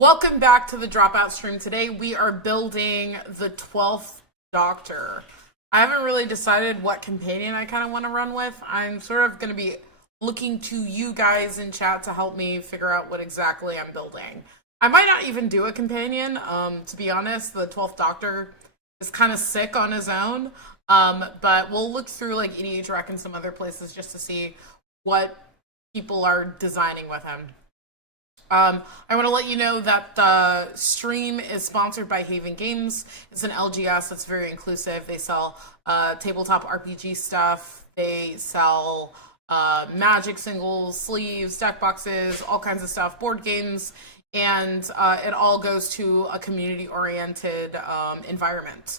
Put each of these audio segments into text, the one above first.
Welcome back to the Dropout stream. Today we are building the 12th Doctor. I haven't really decided what companion I kind of want to run with. I'm sort of going to be looking to you guys in chat to help me figure out what exactly I'm building. I might not even do a companion. To be honest, the 12th Doctor is kind of sick on his own. But we'll look through like EDH and some other places just to see what people are designing with him. I want to let you know that the stream is sponsored by Haven Games. It's an LGS that's very inclusive. They sell tabletop RPG stuff. They sell Magic singles, sleeves, deck boxes, all kinds of stuff, board games, and it all goes to a community-oriented environment.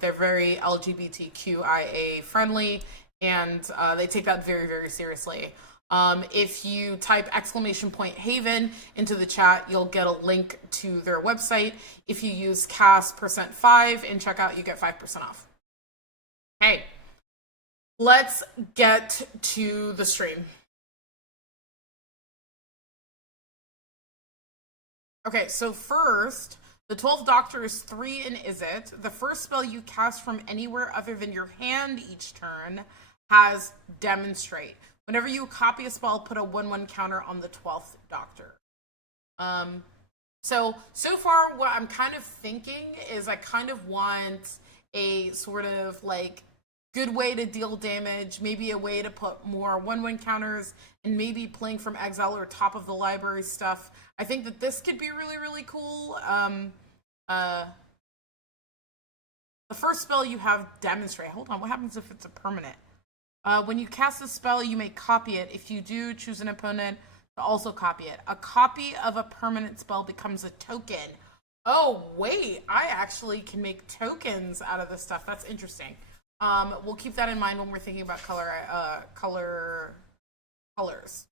They're very LGBTQIA friendly, and they take that very, very seriously. If you type !Haven into the chat, you'll get a link to their website. If you use CAS%5 in checkout, you get 5% off. Hey, let's get to the stream. Okay, so first, the 12th Doctor is 3 in Izzet. The first spell you cast from anywhere other than your hand each turn has Demonstrate. Whenever you copy a spell, put a 1/1 counter on the 12th Doctor. So far, what I'm kind of thinking is I kind of want a sort of like good way to deal damage, maybe a way to put more 1/1 counters, and maybe playing from exile or top of the library stuff. I think that this could be really, really cool. The first spell you have Demonstrate. Hold on, what happens if it's a permanent? When you cast a spell, you may copy it. If you do, choose an opponent to also copy it. A copy of a permanent spell becomes a token. Oh, wait, I actually can make tokens out of this stuff. That's interesting. We'll keep that in mind when we're thinking about colors.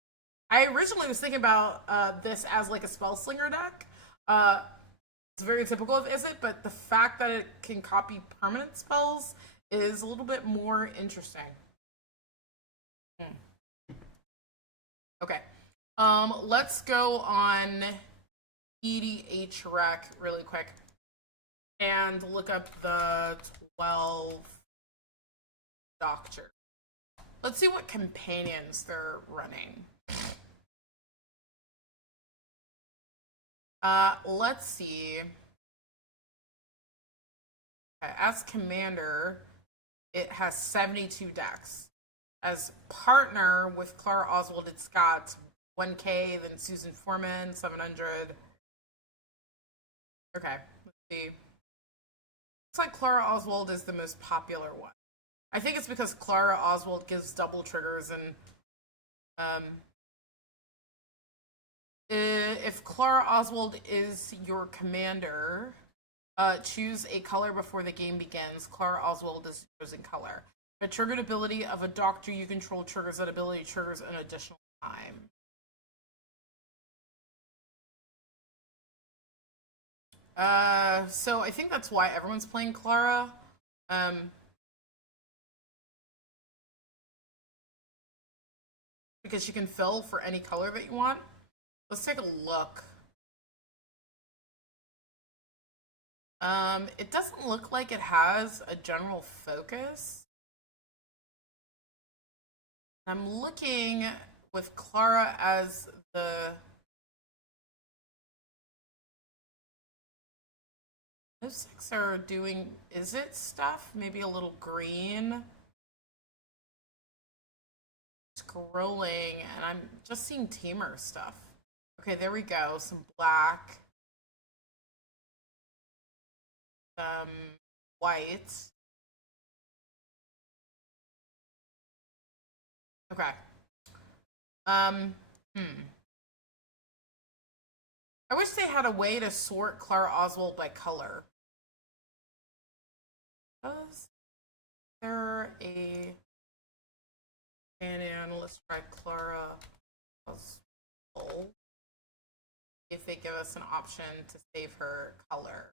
I originally was thinking about this as like a spell slinger deck. It's very typical of Izzet, but the fact that it can copy permanent spells is a little bit more interesting. Okay. Let's go on EDH Rec really quick and look up the 12th Doctor. Let's see what companions they're running. Let's see. Okay, as commander, it has 72 decks. As partner with Clara Oswald, it's got 1K, then Susan Foreman, 700. Okay, let's see. Looks like Clara Oswald is the most popular one. I think it's because Clara Oswald gives double triggers, and if Clara Oswald is your commander, choose a color before the game begins. Clara Oswald is chosen color. The triggered ability of a doctor you control triggers that ability triggers an additional time. So I think that's why everyone's playing Clara. Because you can fill for any color that you want. Let's take a look. It doesn't look like it has a general focus. I'm looking with Clara as the... Those six are doing... Is it stuff? Maybe a little green. Scrolling, and I'm just seeing Tamer stuff. Okay, there we go. Some black. Some white. Okay. I wish they had a way to sort Clara Oswald by color. Was there a companion? Let's try Clara Oswald. If they give us an option to save her color.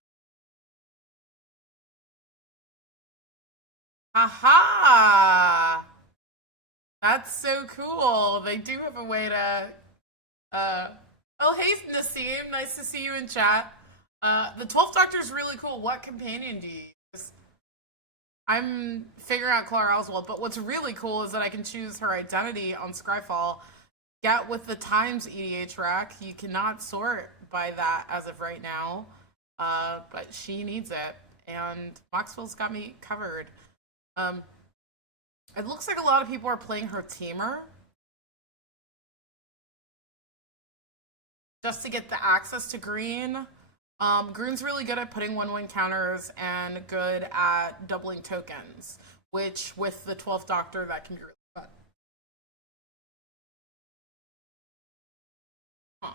Aha! That's so cool. They do have a way to Oh, hey, Nassim. Nice to see you in chat. The 12th Doctor is really cool. What companion do you use? I'm figuring out Clara Oswald, but what's really cool is that I can choose her identity on Scryfall. Get with the Times EDH rack. You cannot sort by that as of right now, but she needs it, and Maxwell's got me covered. Um, it looks like a lot of people are playing her Tamer just to get the access to green. Green's really good at putting 1/1 counters and good at doubling tokens, which with the 12th Doctor that can be really fun. Huh.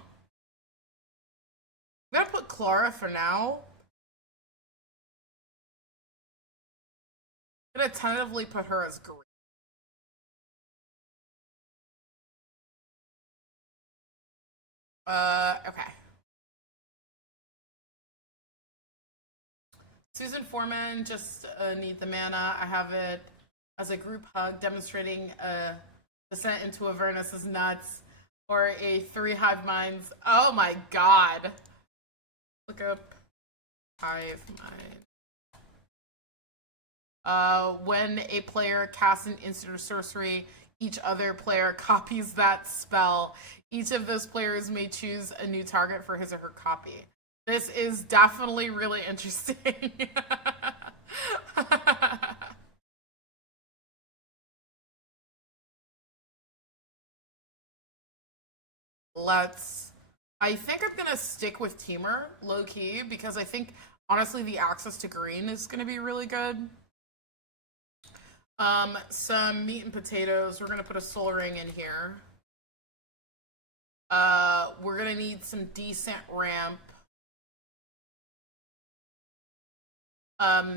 I'm gonna put Clara for now. I'm gonna tentatively put her as green. Okay. Susan Foreman, just need the mana. I have it as a group hug demonstrating a descent into Avernus is nuts, or a 3 hive minds. Oh my god. Look up hive mind. When a player casts an instant or sorcery, each other player copies that spell. Each of those players may choose a new target for his or her copy. This is definitely really interesting. Let's. I think I'm gonna stick with Teamer low key because I think honestly the access to green is gonna be really good. Some meat and potatoes. We're gonna put a soul ring in here. We're gonna need some decent ramp.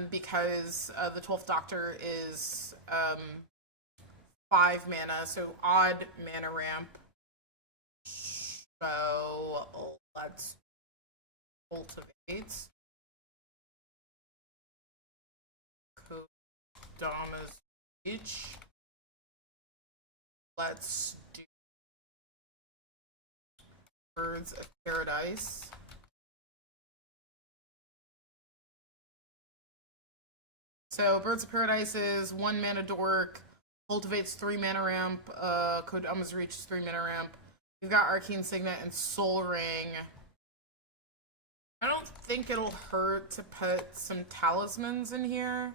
Because the 12th Doctor is 5 mana, so odd mana ramp. So let's cultivate. Kodama's Reach. Let's do Birds of Paradise. So Birds of Paradise is 1 mana dork, cultivates 3 mana ramp, Kodama's Reach is 3 mana ramp. We've got Arcane Signet and Soul Ring. I don't think it'll hurt to put some talismans in here.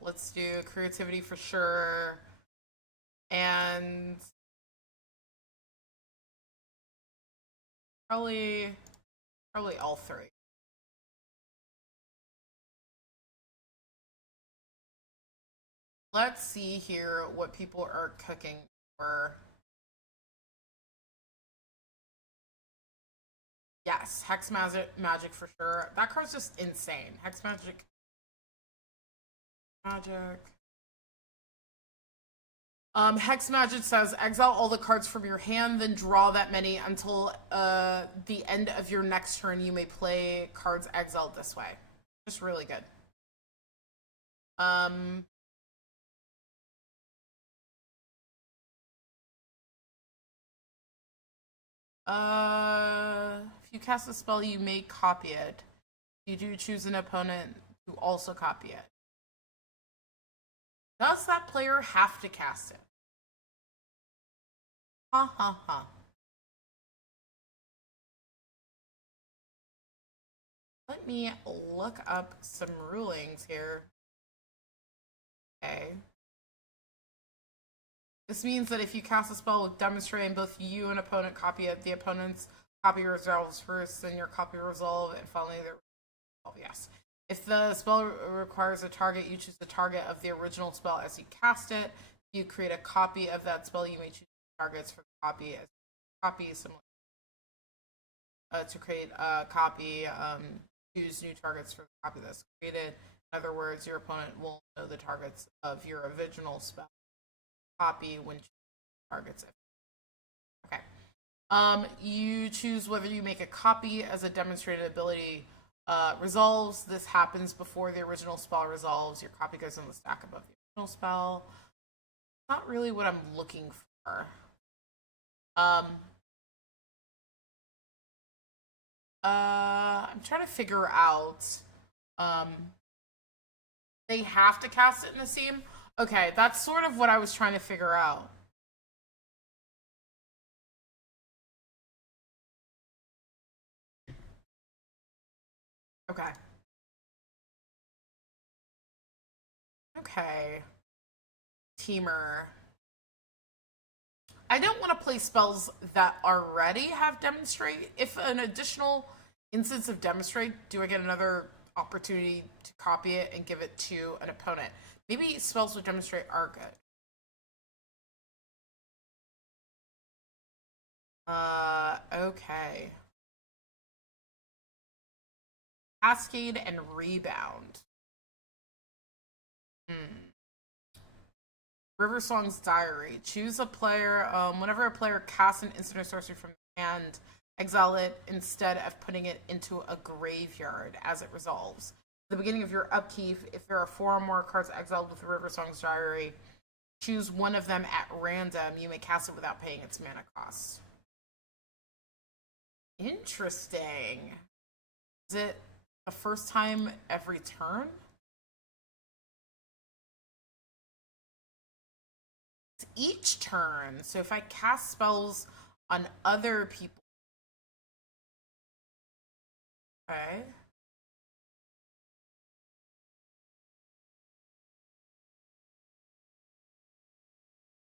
Let's do creativity for sure. And probably all 3. Let's see here what people are cooking for. Yes, Hex Magic for sure. That card's just insane. Hex Magic. Hex Magic says exile all the cards from your hand, then draw that many until the end of your next turn. You may play cards exiled this way. Just really good. If you cast a spell, you may copy it. You do choose an opponent to also copy it. Does that player have to cast it? Ha ha ha. Let me look up some rulings here. Okay. This means that if you cast a spell with demonstrating both you and opponent copy it, the opponent's copy resolves first, then your copy resolve, and finally the resolve. Yes. If the spell requires a target, you choose the target of the original spell as you cast it. You create a copy of that spell. You may choose targets for the copy as copy. Similar to create a copy, choose new targets for the copy that's created. In other words, your opponent will know the targets of your original spell copy when targets it. Okay. You choose whether you make a copy as a demonstrated ability resolves. This happens before the original spell resolves. Your copy goes in the stack above the original spell. Not really what I'm looking for. I'm trying to figure out. Um, they have to cast it in the seam. Okay, that's sort of what I was trying to figure out. Okay. Okay. Teamer. I don't want to play spells that already have demonstrate. If an additional instance of demonstrate, do I get another opportunity to copy it and give it to an opponent? Maybe spells with demonstrate are good. Okay. Cascade and rebound. Hmm. River Song's Diary. Choose a player. Whenever a player casts an instant or sorcery from the hand, exile it instead of putting it into a graveyard as it resolves. At the beginning of your upkeep, if there are 4 or more cards exiled with River Song's Diary, choose one of them at random. You may cast it without paying its mana cost. Interesting. Is it the first time every turn? It's each turn. So if I cast spells on other people. Okay.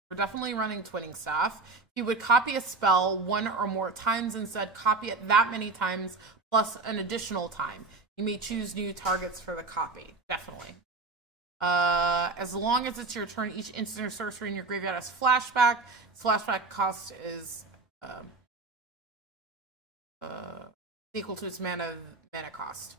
We're definitely running Twinning Staff. If you would copy a spell 1 or more times, instead copy it that many times plus an additional time. You may choose new targets for the copy. Definitely. As long as it's your turn, each instant or sorcery in your graveyard has flashback. Flashback cost is equal to its mana cost.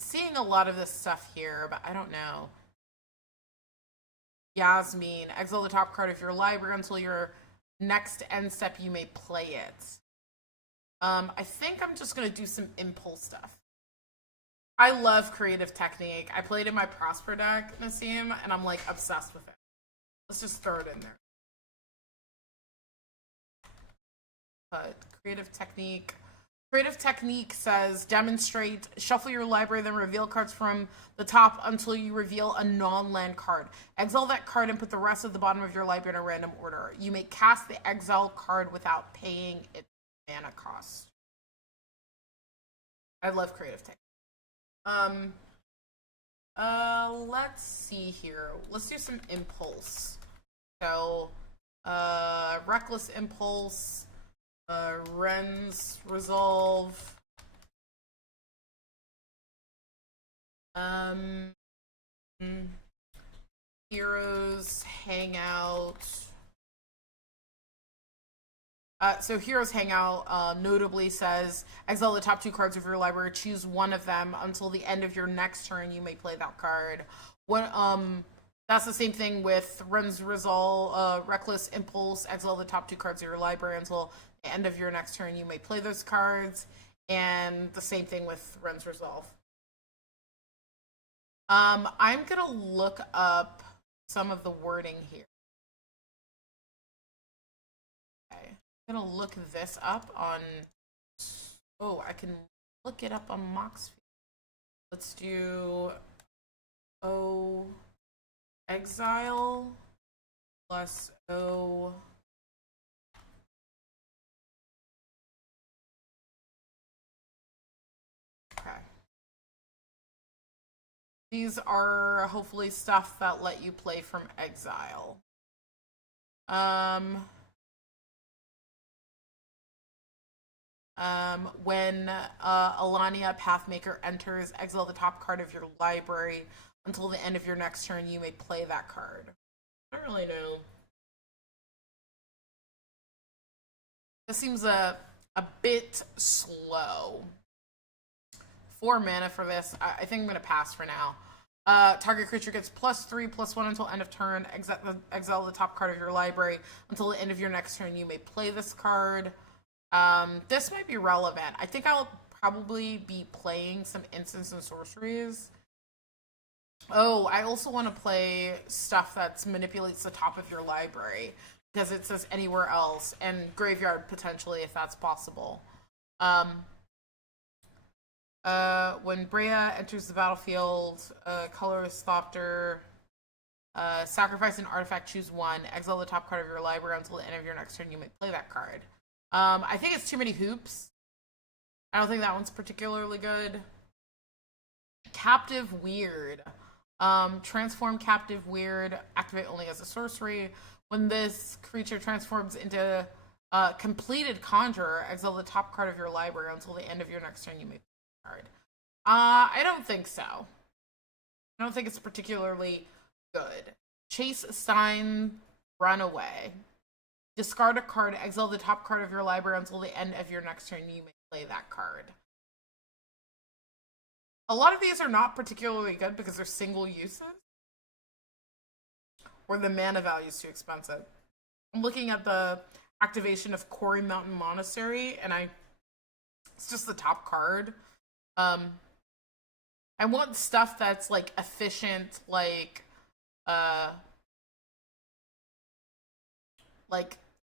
Seeing a lot of this stuff here, but I don't know. Yasmin, exile the top card of your library until your next end step. You may play it. I think I'm just gonna do some impulse stuff. I love creative technique. I played in my Prosper deck, Nassim, and I'm like obsessed with it. Let's just throw it in there. But creative technique. Creative technique says demonstrate, shuffle your library, then reveal cards from the top until you reveal a non-land card. Exile that card and put the rest of the bottom of your library in a random order. You may cast the exile card without paying its mana cost. I love creative technique. Let's see here. Let's do some impulse. So, reckless impulse. Ren's resolve. Heroes hangout. So Heroes Hangout notably says exile the top 2 cards of your library. Choose one of them until the end of your next turn. You may play that card. That's the same thing with Ren's Resolve, Reckless Impulse. Exile the top 2 cards of your library until the end of your next turn. You may play those cards, and the same thing with Ren's Resolve. I'm gonna look up some of the wording here. Okay. I'm gonna look this up on. Oh, I can look it up on Moxfield. Let's do O exile plus O. Okay. These are hopefully stuff that let you play from exile. When Alania Pathmaker enters, exile the top card of your library until the end of your next turn. You may play that card. I don't really know. This seems a bit slow. 4 mana for this. I think I'm gonna pass for now. Target creature gets +3/+1 until end of turn. Exile the top card of your library until the end of your next turn. You may play this card. This might be relevant. I think I'll probably be playing some instants and sorceries. Oh, I also want to play stuff that manipulates the top of your library because it says anywhere else and graveyard potentially if that's possible. Um, when Brea enters the battlefield, colorless Thopter, sacrifice an artifact, choose one, exile the top card of your library until the end of your next turn. You may play that card. I think it's too many hoops. I don't think that one's particularly good. Captive Weird. Transform Captive Weird. Activate only as a sorcery. When this creature transforms into completed Conjurer, exile the top card of your library until the end of your next turn. You may play the card. I don't think so. I don't think it's particularly good. Chase Stein Runaway. Discard a card, exile the top card of your library until the end of your next turn. You may play that card. A lot of these are not particularly good because they're single uses. Or the mana value is too expensive. I'm looking at the activation of Quarry Mountain Monastery, and it's just the top card. I want stuff that's like efficient, like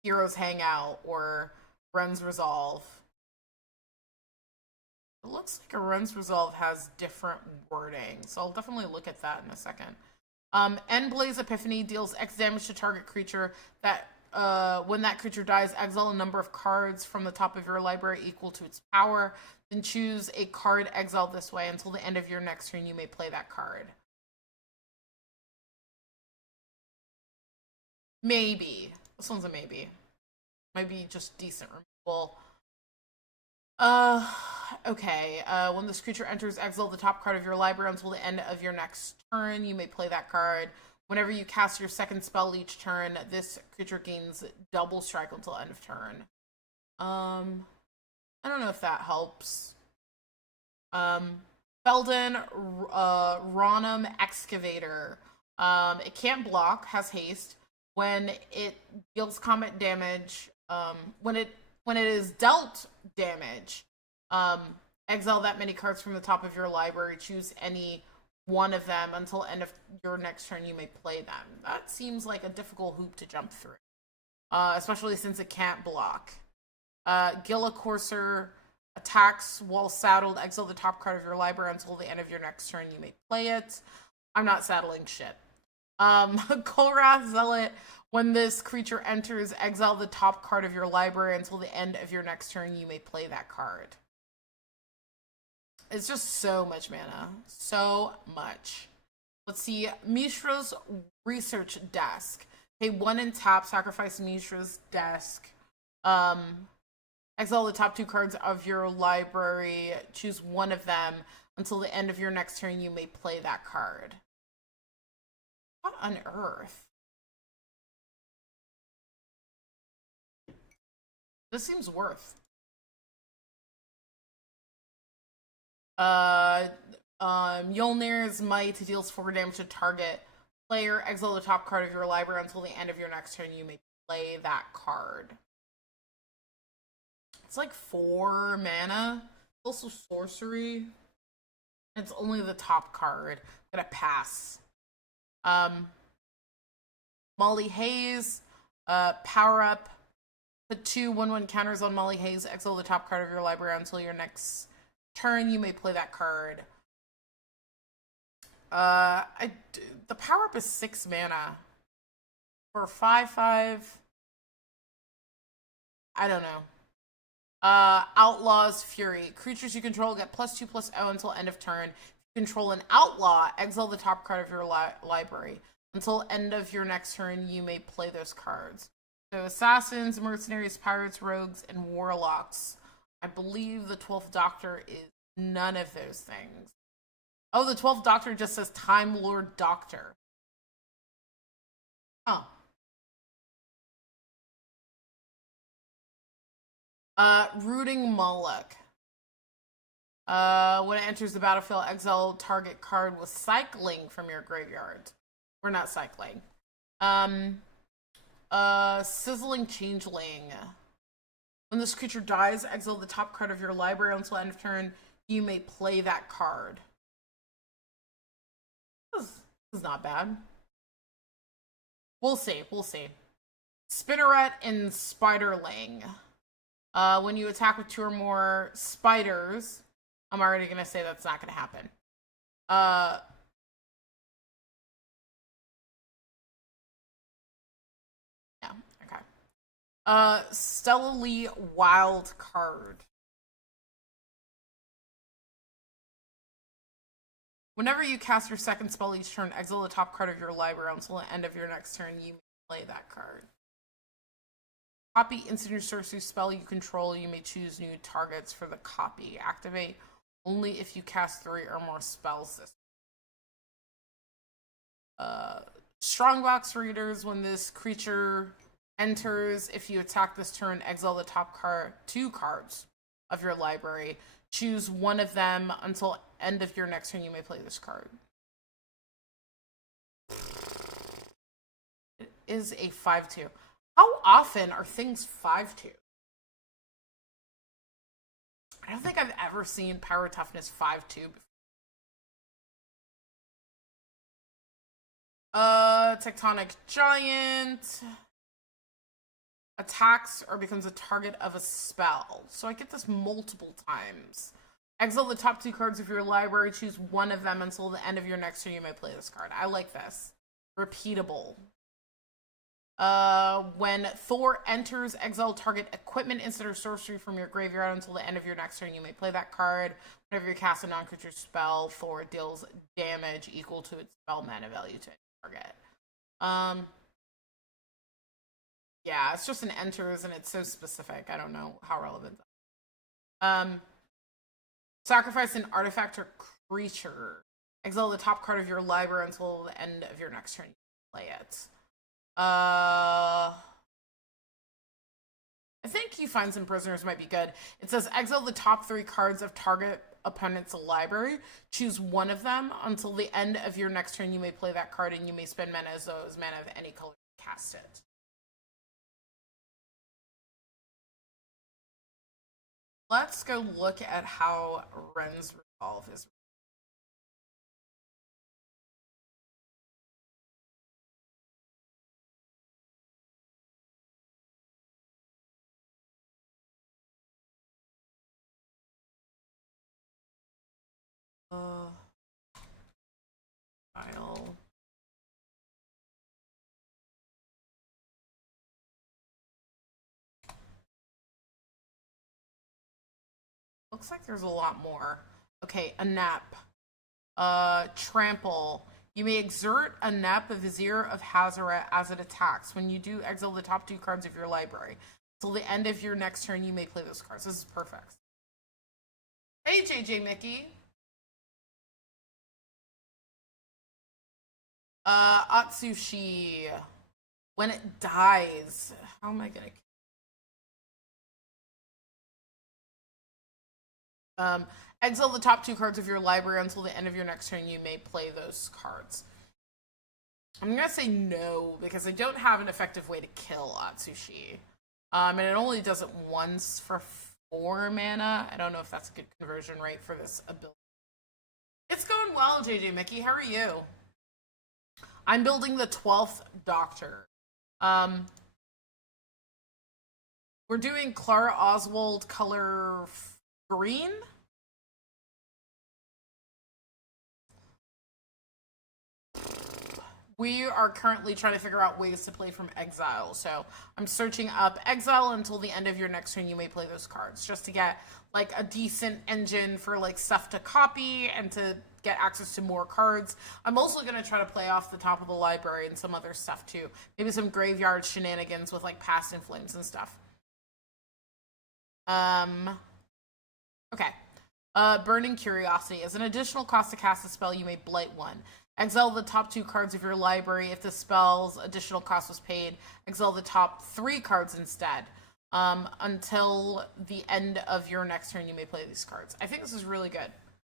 Heroes Hangout or Ren's Resolve. It looks like a Ren's Resolve has different wording, so I'll definitely look at that in a second. Endblaze Epiphany deals X damage to target creature that when that creature dies, exile a number of cards from the top of your library equal to its power. Then choose a card exiled this way until the end of your next turn. You may play that card. Maybe. This one's a maybe. Might be just decent removal. Okay. When this creature enters, exile the top card of your library until the end of your next turn. You may play that card. Whenever you cast your second spell each turn, this creature gains double strike until end of turn. I don't know if that helps. Felden Ronum Excavator. It can't block, has haste. When it deals combat damage, when it is dealt damage, exile that many cards from the top of your library. Choose any one of them until end of your next turn. You may play them. That seems like a difficult hoop to jump through, especially since it can't block. Gila Courser attacks while saddled. Exile the top card of your library until the end of your next turn. You may play it. I'm not saddling shit. Kolrath Zealot. When this creature enters, exile the top card of your library until the end of your next turn. You may play that card. It's just so much mana. So much. Let's see. Mishra's Research Desk. Pay 1 and tap, sacrifice Mishra's Desk. Exile the top 2 cards of your library. Choose one of them. Until the end of your next turn, you may play that card. What on earth? This seems worth. Mjolnir's Might deals 4 damage to target player. Exile the top card of your library until the end of your next turn. You may play that card. It's like 4 mana. Also sorcery. It's only the top card. I'm gonna pass. Molly Hayes, power up. Put 2 1/1 counters on Molly Hayes. Exile the top card of your library until your next turn. You may play that card. The power up is 6 mana for 5/5. I don't know. Outlaw's Fury. Creatures you control get +2/+0 until end of turn. If you control an outlaw, exile the top card of your library. Until end of your next turn, you may play those cards. So assassins, mercenaries, pirates, rogues, and warlocks. I believe the 12th Doctor is none of those things. Oh, the 12th Doctor just says Time Lord Doctor. Huh. Rooting Moloch. When it enters the battlefield, exile target card with cycling from your graveyard. We're not cycling. Sizzling Changeling. When this creature dies, exile the top card of your library until end of turn. You may play that card. This is This is not bad. We'll see. We'll see. Spinneret and Spiderling. When you attack with 2 or more spiders, I'm already going to say that's not going to happen. Yeah, okay. Stellarly Wild card. Whenever you cast your second spell each turn, exile the top card of your library until the end of your next turn. You may play that card. Copy instant or sorcery spell you control. You may choose new targets for the copy. Activate only if you cast 3 or more spells this Strongbox readers. When this creature enters, if you attack this turn, exile the top 2 cards of your library. Choose one of them until end of your next turn. You may play this card. It is a 5/2. How often are things 5/2? I don't think I've ever seen Power Toughness 5/2 before. Tectonic Giant attacks or becomes a target of a spell. So I get this multiple times. Exile the top 2 cards of your library. Choose one of them until the end of your next turn. You may play this card. I like this. Repeatable. When Thor enters, exile target equipment, instant, or sorcery from your graveyard until the end of your next turn. You may play that card. Whenever you cast a non-creature spell, Thor deals damage equal to its spell mana value to target. Yeah, it's just an enters and it's so specific. I don't know how relevant that is. Sacrifice an artifact or creature. Exile the top card of your library until the end of your next turn. You play it. I think You Find Some Prisoners might be good. It says exile the top 3 cards of target opponent's library. Choose one of them until the end of your next turn. You may play that card and you may spend mana as though it was mana of any color to cast it. Let's go look at how Ren's Resolve is. File. Looks like there's a lot more. Okay, a nap. Trample. You may exert a nap, a Vizier of Hazaret, as it attacks. When you do, exile the top 2 cards of your library. Till the end of your next turn, you may play those cards. This is perfect. Hey, JJ Mickey. Atsushi. When it dies. How am I gonna... exile the top 2 cards of your library until the end of your next turn. You may play those cards. I'm gonna say no because I don't have an effective way to kill Atsushi. And it only does it once for 4 mana. I don't know if that's a good conversion rate for this ability. It's going well, JJ Mickey. How are you? I'm building the 12th Doctor. We're doing Clara Oswald color green. We are currently trying to figure out ways to play from exile. So I'm searching up exile until the end of your next turn. You may play those cards just to get like a decent engine for like stuff to copy and to get access to more cards. I'm also going to try to play off the top of the library and some other stuff too. Maybe some graveyard shenanigans with like Past in Flames and stuff. Okay. Burning Curiosity. As an additional cost to cast a spell, you may blight one. Exile the top 2 cards of your library. If the spell's additional cost was paid, exile the top 3 cards instead. Until the end of your next turn, you may play these cards. I think this is really good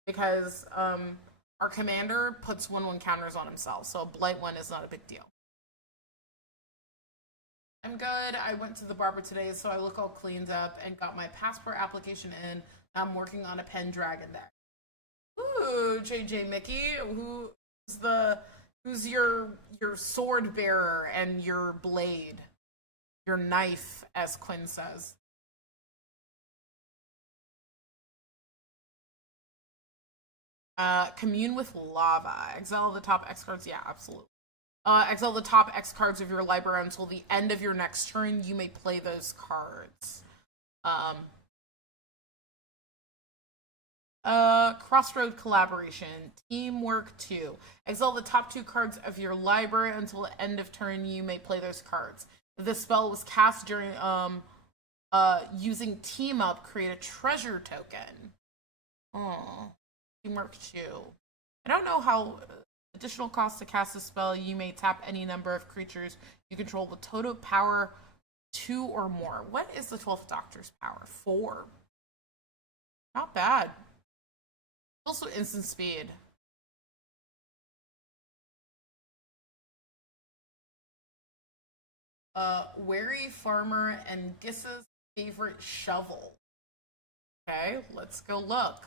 because our commander puts 1/1 counters on himself, so a blight 1 is not a big deal. I'm good. I went to the barber today, so I look all cleaned up and got my passport application in. I'm working on a Pendragon deck. Ooh, JJ Mickey, who's the Who's your sword bearer and your blade? Your knife, as Quinn says. Commune with lava. Exile the top X cards. Yeah, absolutely. Exile the top X cards of your library until the end of your next turn. You may play those cards. Crossroad Collaboration. Teamwork 2. Exile the top 2 cards of your library until the end of turn. You may play those cards. If this spell was cast during using Team Up, create a treasure token. Oh, Teamwork 2. I don't know how additional cost to cast a spell. You may tap any number of creatures you control with total power 2 or more. What is the 12th Doctor's power? 4. Not bad. Also instant speed. Wary Farmer and Gissa's favorite shovel. Okay, let's go look.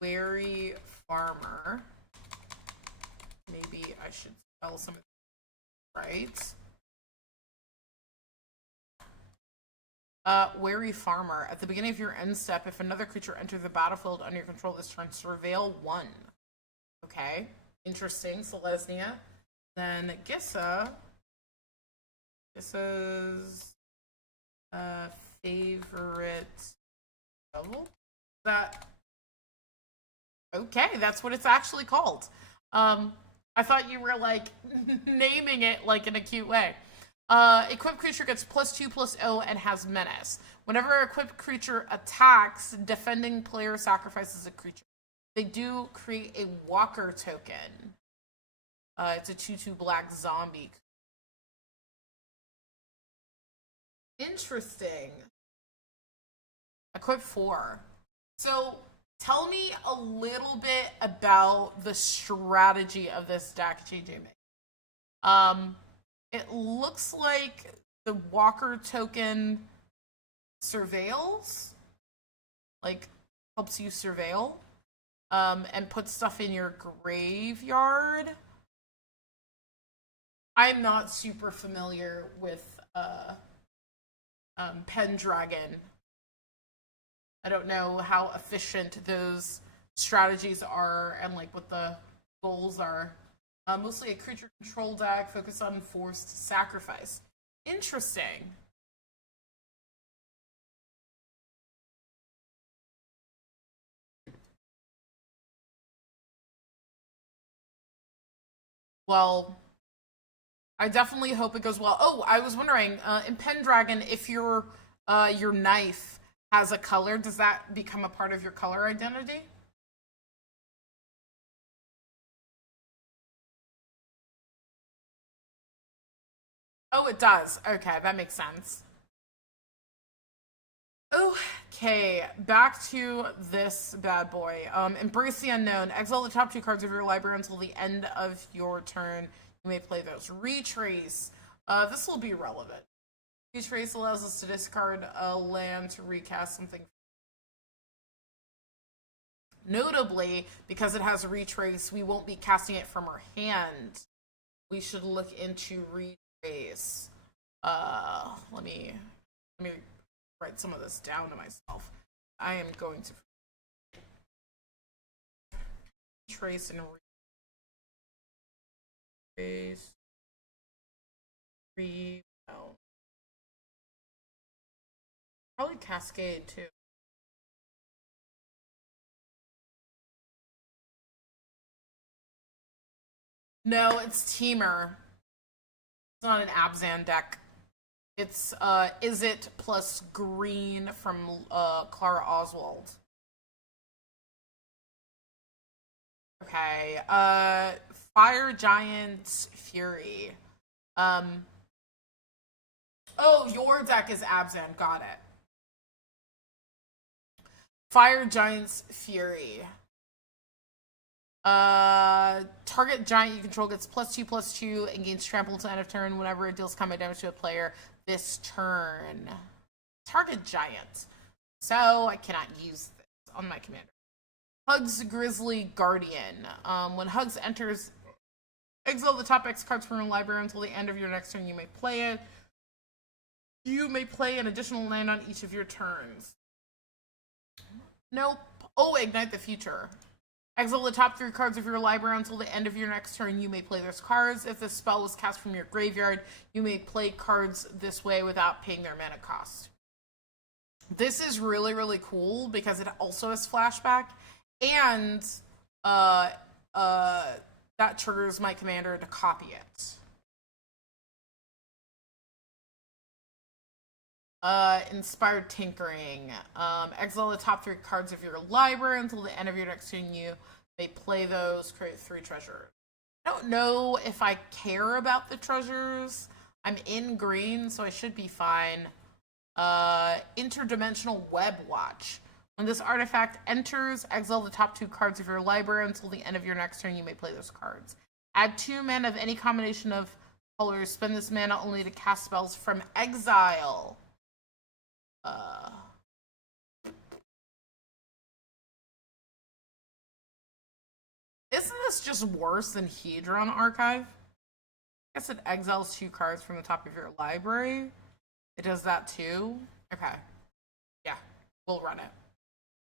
Wary Farmer. Maybe I should spell some right. Wary Farmer. At the beginning of your end step, if another creature enters the battlefield under your control this turn, surveil 1. Okay. Interesting. Selesnya. Then Gissa's favorite shovel? That okay, that's what it's actually called. I thought you were like naming it like in a cute way. Equipped creature gets +2/+0 and has menace. Whenever an equipped creature attacks, defending player sacrifices a creature. They do create a walker token. It's a 2/2 black zombie. Interesting. Equip 4. So tell me a little bit about the strategy of this deck, JJ. It looks like the walker token surveils, like helps you surveil, and put stuff in your graveyard. I'm not super familiar with Pendragon. I don't know how efficient those strategies are and like what the goals are. Mostly a creature control deck focused on forced sacrifice. Interesting. Well, I definitely hope it goes well. Oh, I was wondering, in Pendragon, if your knife has a color, does that become a part of your color identity? Oh, it does. Okay, that makes sense. Okay, back to this bad boy. Embrace the unknown. Exile the top 2 cards of your library until the end of your turn. You may play those. Retrace. This will be relevant. Retrace allows us to discard a land to recast something. Notably, because it has a retrace, we won't be casting it from our hand. We should look into retrace. Let me write some of this down to myself. I am going to trace and retrace. Probably Cascade too. No, it's Teamer. It's not an Abzan deck. It's Is It plus green from Clara Oswald. Okay. Fire Giant Fury. Um Oh, your deck is Abzan. Got it. Fire Giant's Fury. Target giant you control gets +2/+2 and gains trample to end of turn whenever it deals combat damage to a player this turn. Target giant. So I cannot use this on my commander. Hugs Grizzly Guardian. When Hugs enters, exile the top X cards from your library until the end of your next turn. You may play it. You may play an additional land on each of your turns. Nope. Oh, Ignite the Future. Exile the top 3 cards of your library until the end of your next turn. You may play those cards. If this spell was cast from your graveyard, you may play cards this way without paying their mana cost. This is really, really cool because it also has flashback, and that triggers my commander to copy it. Inspired Tinkering. Exile the top 3 cards of your library until the end of your next turn. You may play those, create 3 treasures. I don't know if I care about the treasures. I'm in green, so I should be fine. Interdimensional Web Watch. When this artifact enters, exile the top 2 cards of your library until the end of your next turn. You may play those cards. Add 2 mana of any combination of colors. Spend this mana only to cast spells from exile. Isn't this just worse than Hedron Archive? I guess it exiles 2 cards from the top of your library. It does that too? Okay. Yeah, we'll run it.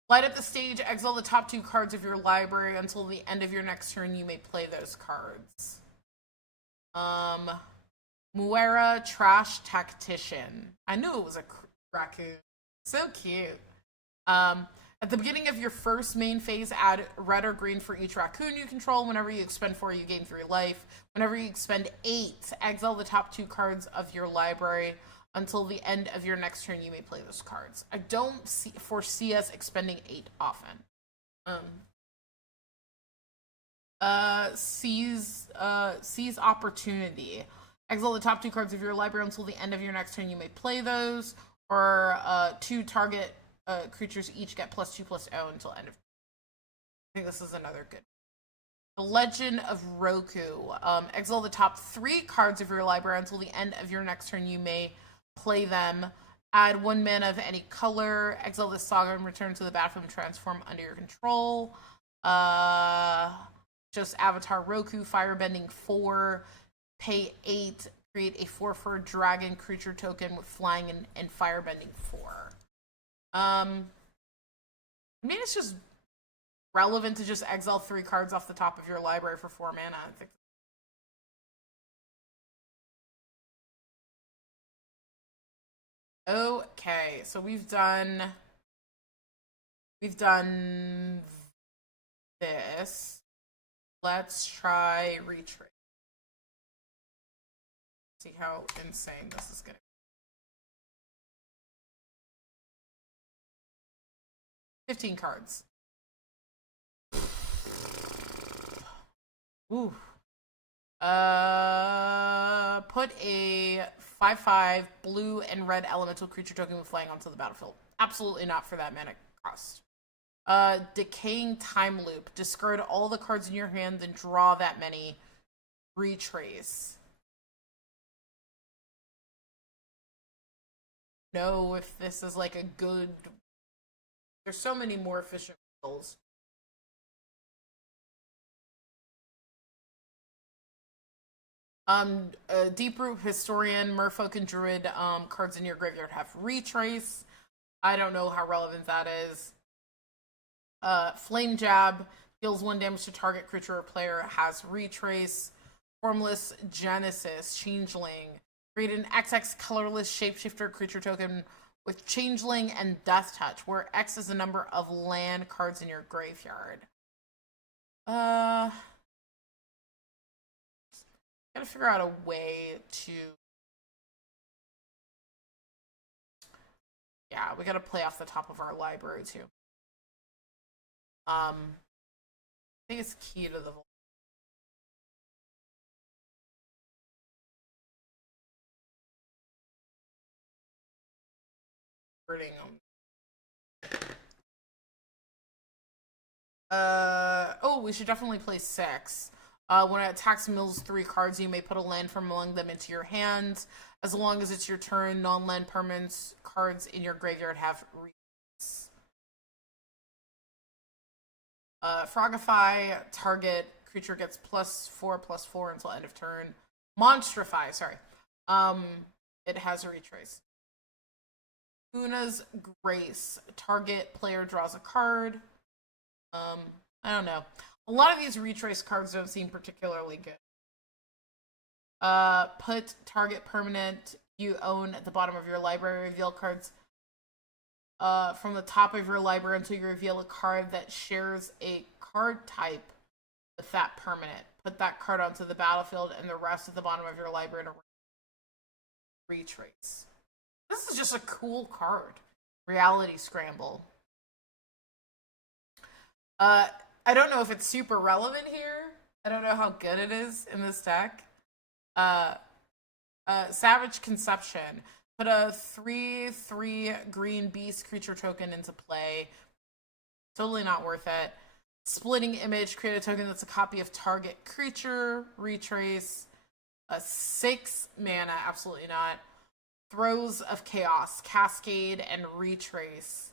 Light up the stage, exile the top 2 cards of your library until the end of your next turn. You may play those cards. Muera Trash Tactician. I knew it was a raccoon. So cute. At the beginning of your first main phase, add red or green for each raccoon you control. Whenever you expend 4, you gain 3 life. Whenever you expend 8, exile the top 2 cards of your library. Until the end of your next turn, you may play those cards. I don't foresee us expending 8 often. Seize Opportunity. Exile the top 2 cards of your library until the end of your next turn. You may play those. Or 2 target creatures each get +2/+0 until end of. I think this is another good. The Legend of Roku. Exile the top 3 cards of your library until the end of your next turn. You may play them. Add 1 mana of any color. Exile this saga and return to the battlefield and transform under your control. Just Avatar Roku. Firebending 4. Pay 8. Create a 4/4 dragon creature token with flying and firebending 4. I mean, it's just relevant to just exile 3 cards off the top of your library for 4 mana. I think. Okay, so we've done this. Let's try Retreat. See how insane this is gonna be. 15 cards. Ooh. Put a 5/5 blue and red elemental creature token with flying onto the battlefield. Absolutely not for that mana cost. Decaying Time Loop. Discard all the cards in your hand, then draw that many. Retrace. Know if this is like a good. There's so many more efficient spells. Deeproot Historian, Merfolk, and Druid cards in your graveyard have Retrace. I don't know how relevant that is. Flame Jab deals 1 damage to target creature or player, has Retrace. Formless Genesis, Changeling. Create an XX colorless shapeshifter creature token with Changeling and Death Touch, where X is the number of land cards in your graveyard. Gotta figure out a way to. Yeah, we gotta play off the top of our library too. I think it's key to the. Them. Oh, we should definitely play 6. When it attacks mills 3 cards, you may put a land from among them into your hand. As long as it's your turn, non-land permanents cards in your graveyard have reads. Frogify, target creature gets +4/+4 until end of turn. Monstrify, sorry. It has a retrace. Una's Grace, target player draws a card. I don't know. A lot of these retrace cards don't seem particularly good. Put target permanent you own at the bottom of your library. Reveal cards from the top of your library until you reveal a card that shares a card type with that permanent. Put that card onto the battlefield and the rest at the bottom of your library to retrace. This is just a cool card. Reality Scramble. I don't know if it's super relevant here. I don't know how good it is in this deck. Savage Conception. Put a 3/3 green beast creature token into play. Totally not worth it. Splitting Image. Create a token that's a copy of target creature. Retrace. 6 mana. Absolutely not. Throes of Chaos. Cascade and Retrace.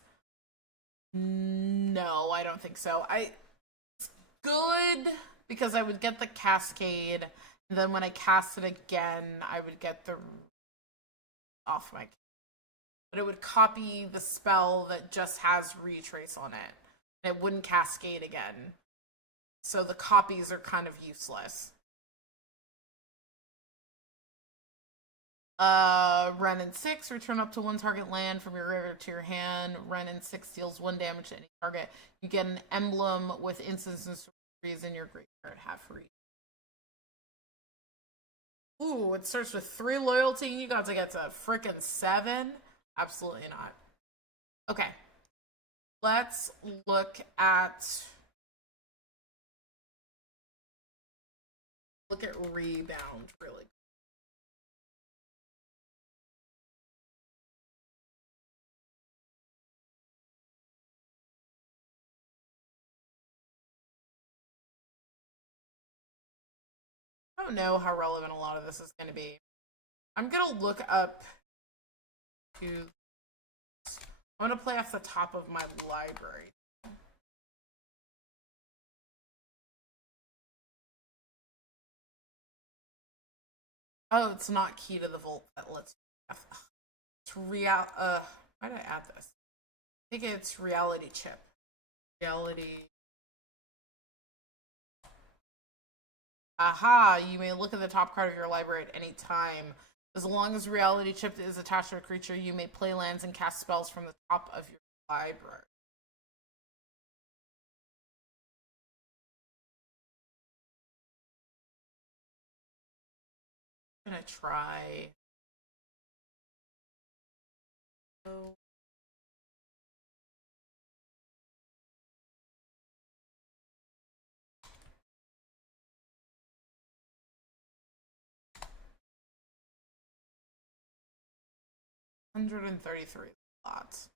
No, I don't think so. It's good because I would get the Cascade, and then when I cast it again, I would get the off my. But it would copy the spell that just has Retrace on it, and it wouldn't cascade again. So the copies are kind of useless. Renin 6, return up to 1 target land from your graveyard to your hand. Renin 6 deals 1 damage to any target. You get an emblem with instants and sorceries in your graveyard. Have free. Ooh, it starts with 3 loyalty. You got to get to frickin' 7. Absolutely not. Okay. Let's look at Rebound really quick. I don't know how relevant a lot of this is going to be. I'm going to look up to. I'm going to play off the top of my library. Oh, it's not Key to the Vault that lets. It's real. Why did I add this? I think it's Reality Chip. Reality. Aha! You may look at the top card of your library at any time. As long as Reality Chip is attached to a creature, you may play lands and cast spells from the top of your library. I'm gonna try. Oh. $133 lots.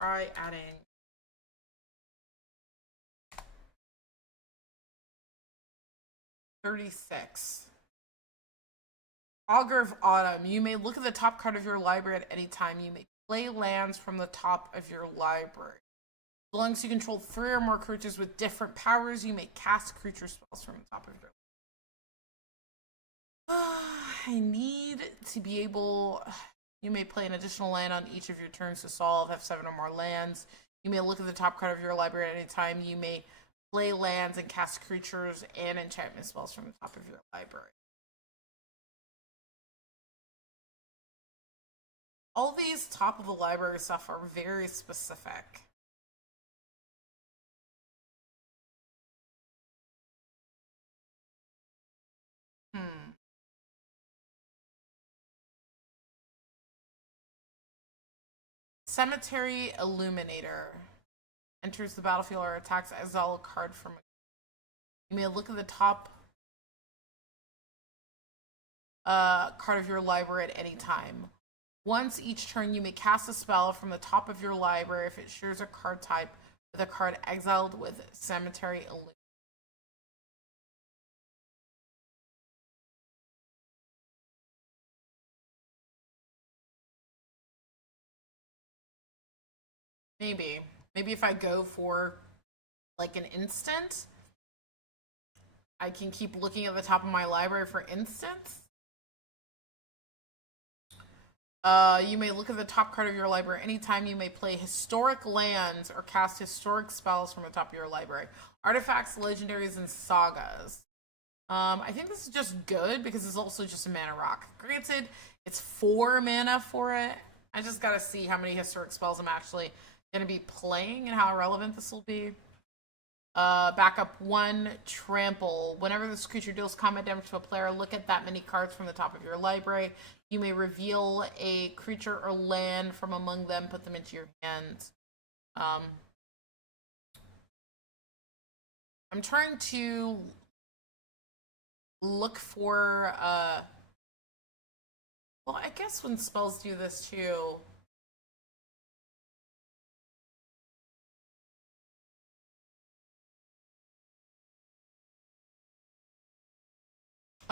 Try adding 36. Augur of Autumn. You may look at the top card of your library at any time. You may play lands from the top of your library. As long as you control 3 or more creatures with different powers, you may cast creature spells from the top of your library. I need to be able. You may play an additional land on each of your turns to solve. Have 7 or more lands. You may look at the top card of your library at any time. You may play lands and cast creatures and enchantment spells from the top of your library. All these top of the library stuff are very specific. Cemetery Illuminator. Enters the battlefield or attacks, exile a card from. You may look at the top card of your library at any time. Once each turn, you may cast a spell from the top of your library if it shares a card type with a card exiled with Cemetery Illuminator. Maybe. Maybe if I go for like an instant, I can keep looking at the top of my library for instants. You may look at the top card of your library anytime. You may play historic lands or cast historic spells from the top of your library. Artifacts, legendaries, and sagas. I think this is just good because it's also just a mana rock. Granted, it's 4 mana for it. I just gotta see how many historic spells I'm actually gonna be playing and how relevant this will be. Backup 1, trample. Whenever this creature deals combat damage to a player, look at that many cards from the top of your library. You may reveal a creature or land from among them, put them into your hand. I'm trying to look for, well, I guess when spells do this too.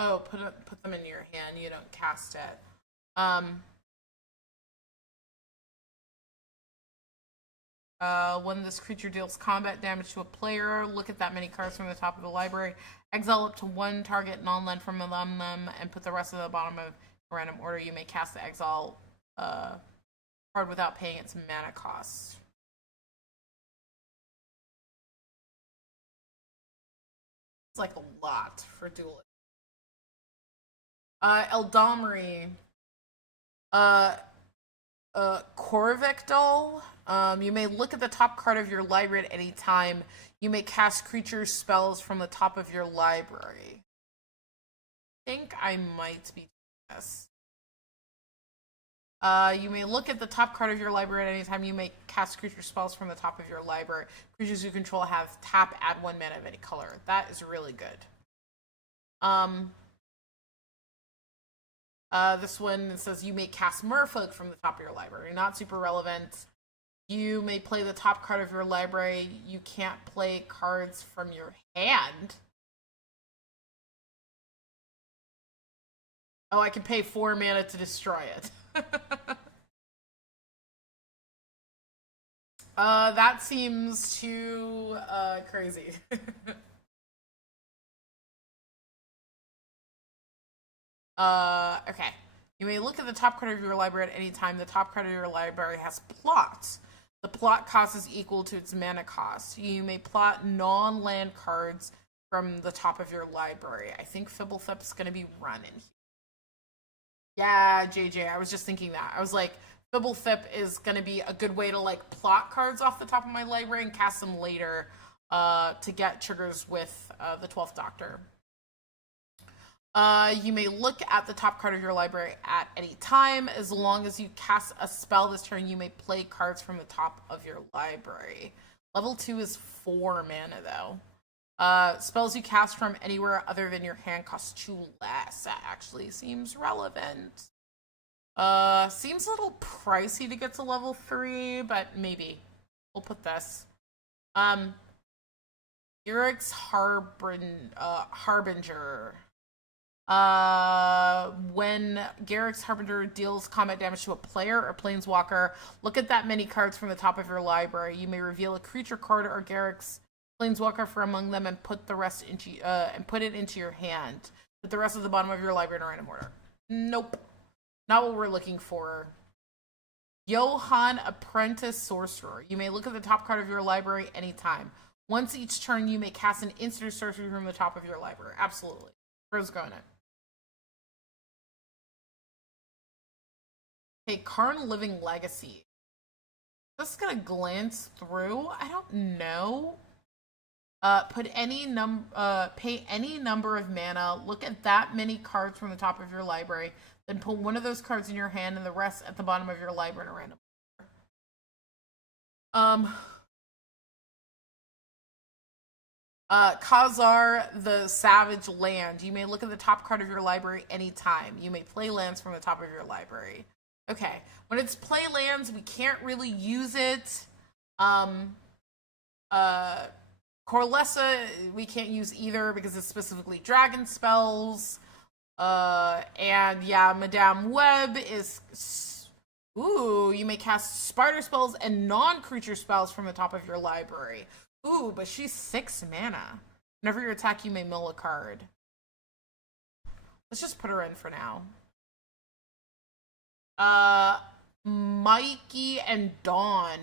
Oh, put them in your hand. You don't cast it. When this creature deals combat damage to a player, look at that many cards from the top of the library. Exile up to 1 target non-land from among them, and put the rest of the bottom of a random order. You may cast the exile card without paying its mana cost. It's like a lot for dueling. Eldamri. Corvicdol. You may look at the top card of your library at any time. You may cast creature spells from the top of your library. I think I might be doing this. You may look at the top card of your library at any time. You may cast creature spells from the top of your library. Creatures you control have tap, add 1 mana of any color. That is really good. This one says you may cast Merfolk from the top of your library. Not super relevant. You may play the top card of your library. You can't play cards from your hand. Oh, I can pay 4 mana to destroy it. That seems too crazy. Okay. You may look at the top card of your library at any time. The top card of your library has plots. The plot cost is equal to its mana cost. You may plot non-land cards from the top of your library. I think Fibblethip's gonna be running. Yeah, JJ, I was just thinking that. I was like, Fibblethip is gonna be a good way to like plot cards off the top of my library and cast them later to get triggers with the 12th Doctor. You may look at the top card of your library at any time. As long as you cast a spell this turn, you may play cards from the top of your library. Level 2 is 4 mana, though. Spells you cast from anywhere other than your hand cost 2 less. That actually seems relevant. Seems a little pricey to get to level 3, but maybe. We'll put this. Garrick's Harbinger. When Garrick's Harbinger deals combat damage to a player or planeswalker, look at that many cards from the top of your library. You may reveal a creature card or Garrick's planeswalker from among them and put the rest into and put it into your hand. Put the rest of the bottom of your library in a random order. Nope, not what we're looking for. Johann Apprentice Sorcerer. You may look at the top card of your library anytime. Once each turn, you may cast an instant sorcery from the top of your library. Absolutely. Where's going it? Okay, Karn Living Legacy. Just gonna glance through. I don't know. Pay any number of mana. Look at that many cards from the top of your library. Then put one of those cards in your hand and the rest at the bottom of your library in a random order. Khazar the Savage Land. You may look at the top card of your library anytime. You may play lands from the top of your library. Okay, when it's play lands, we can't really use it. Corlessa, we can't use either because it's specifically dragon spells. And yeah, Madame Web is... Ooh, you may cast spider spells and non-creature spells from the top of your library. Ooh, but she's 6 mana. Whenever you attack, you may mill a card. Let's just put her in for now. Mikey and Dawn.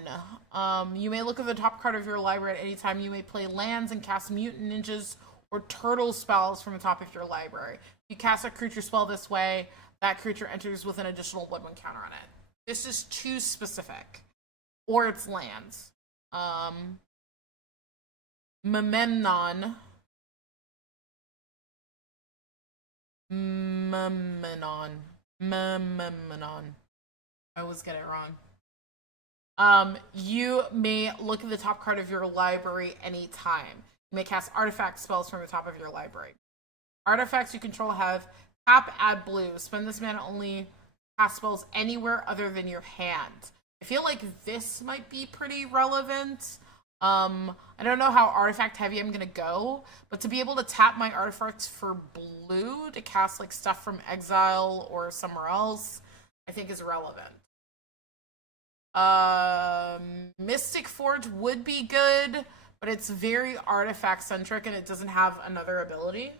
You may look at the top card of your library at any time. You may play lands and cast mutant ninjas or turtle spells from the top of your library. If you cast a creature spell this way, that creature enters with an additional 1/1 counter on it. This is too specific. Or it's lands. Memnon. I always get it wrong. You may look at the top card of your library anytime. You may cast artifact spells from the top of your library. Artifacts you control have tap, add blue. Spend this mana only cast spells anywhere other than your hand. I feel like this might be pretty relevant. I don't know how artifact heavy I'm gonna go, but to be able to tap my artifacts for blue to cast like stuff from exile or somewhere else, I think is relevant. Mystic Forge would be good, but it's very artifact centric and it doesn't have another ability.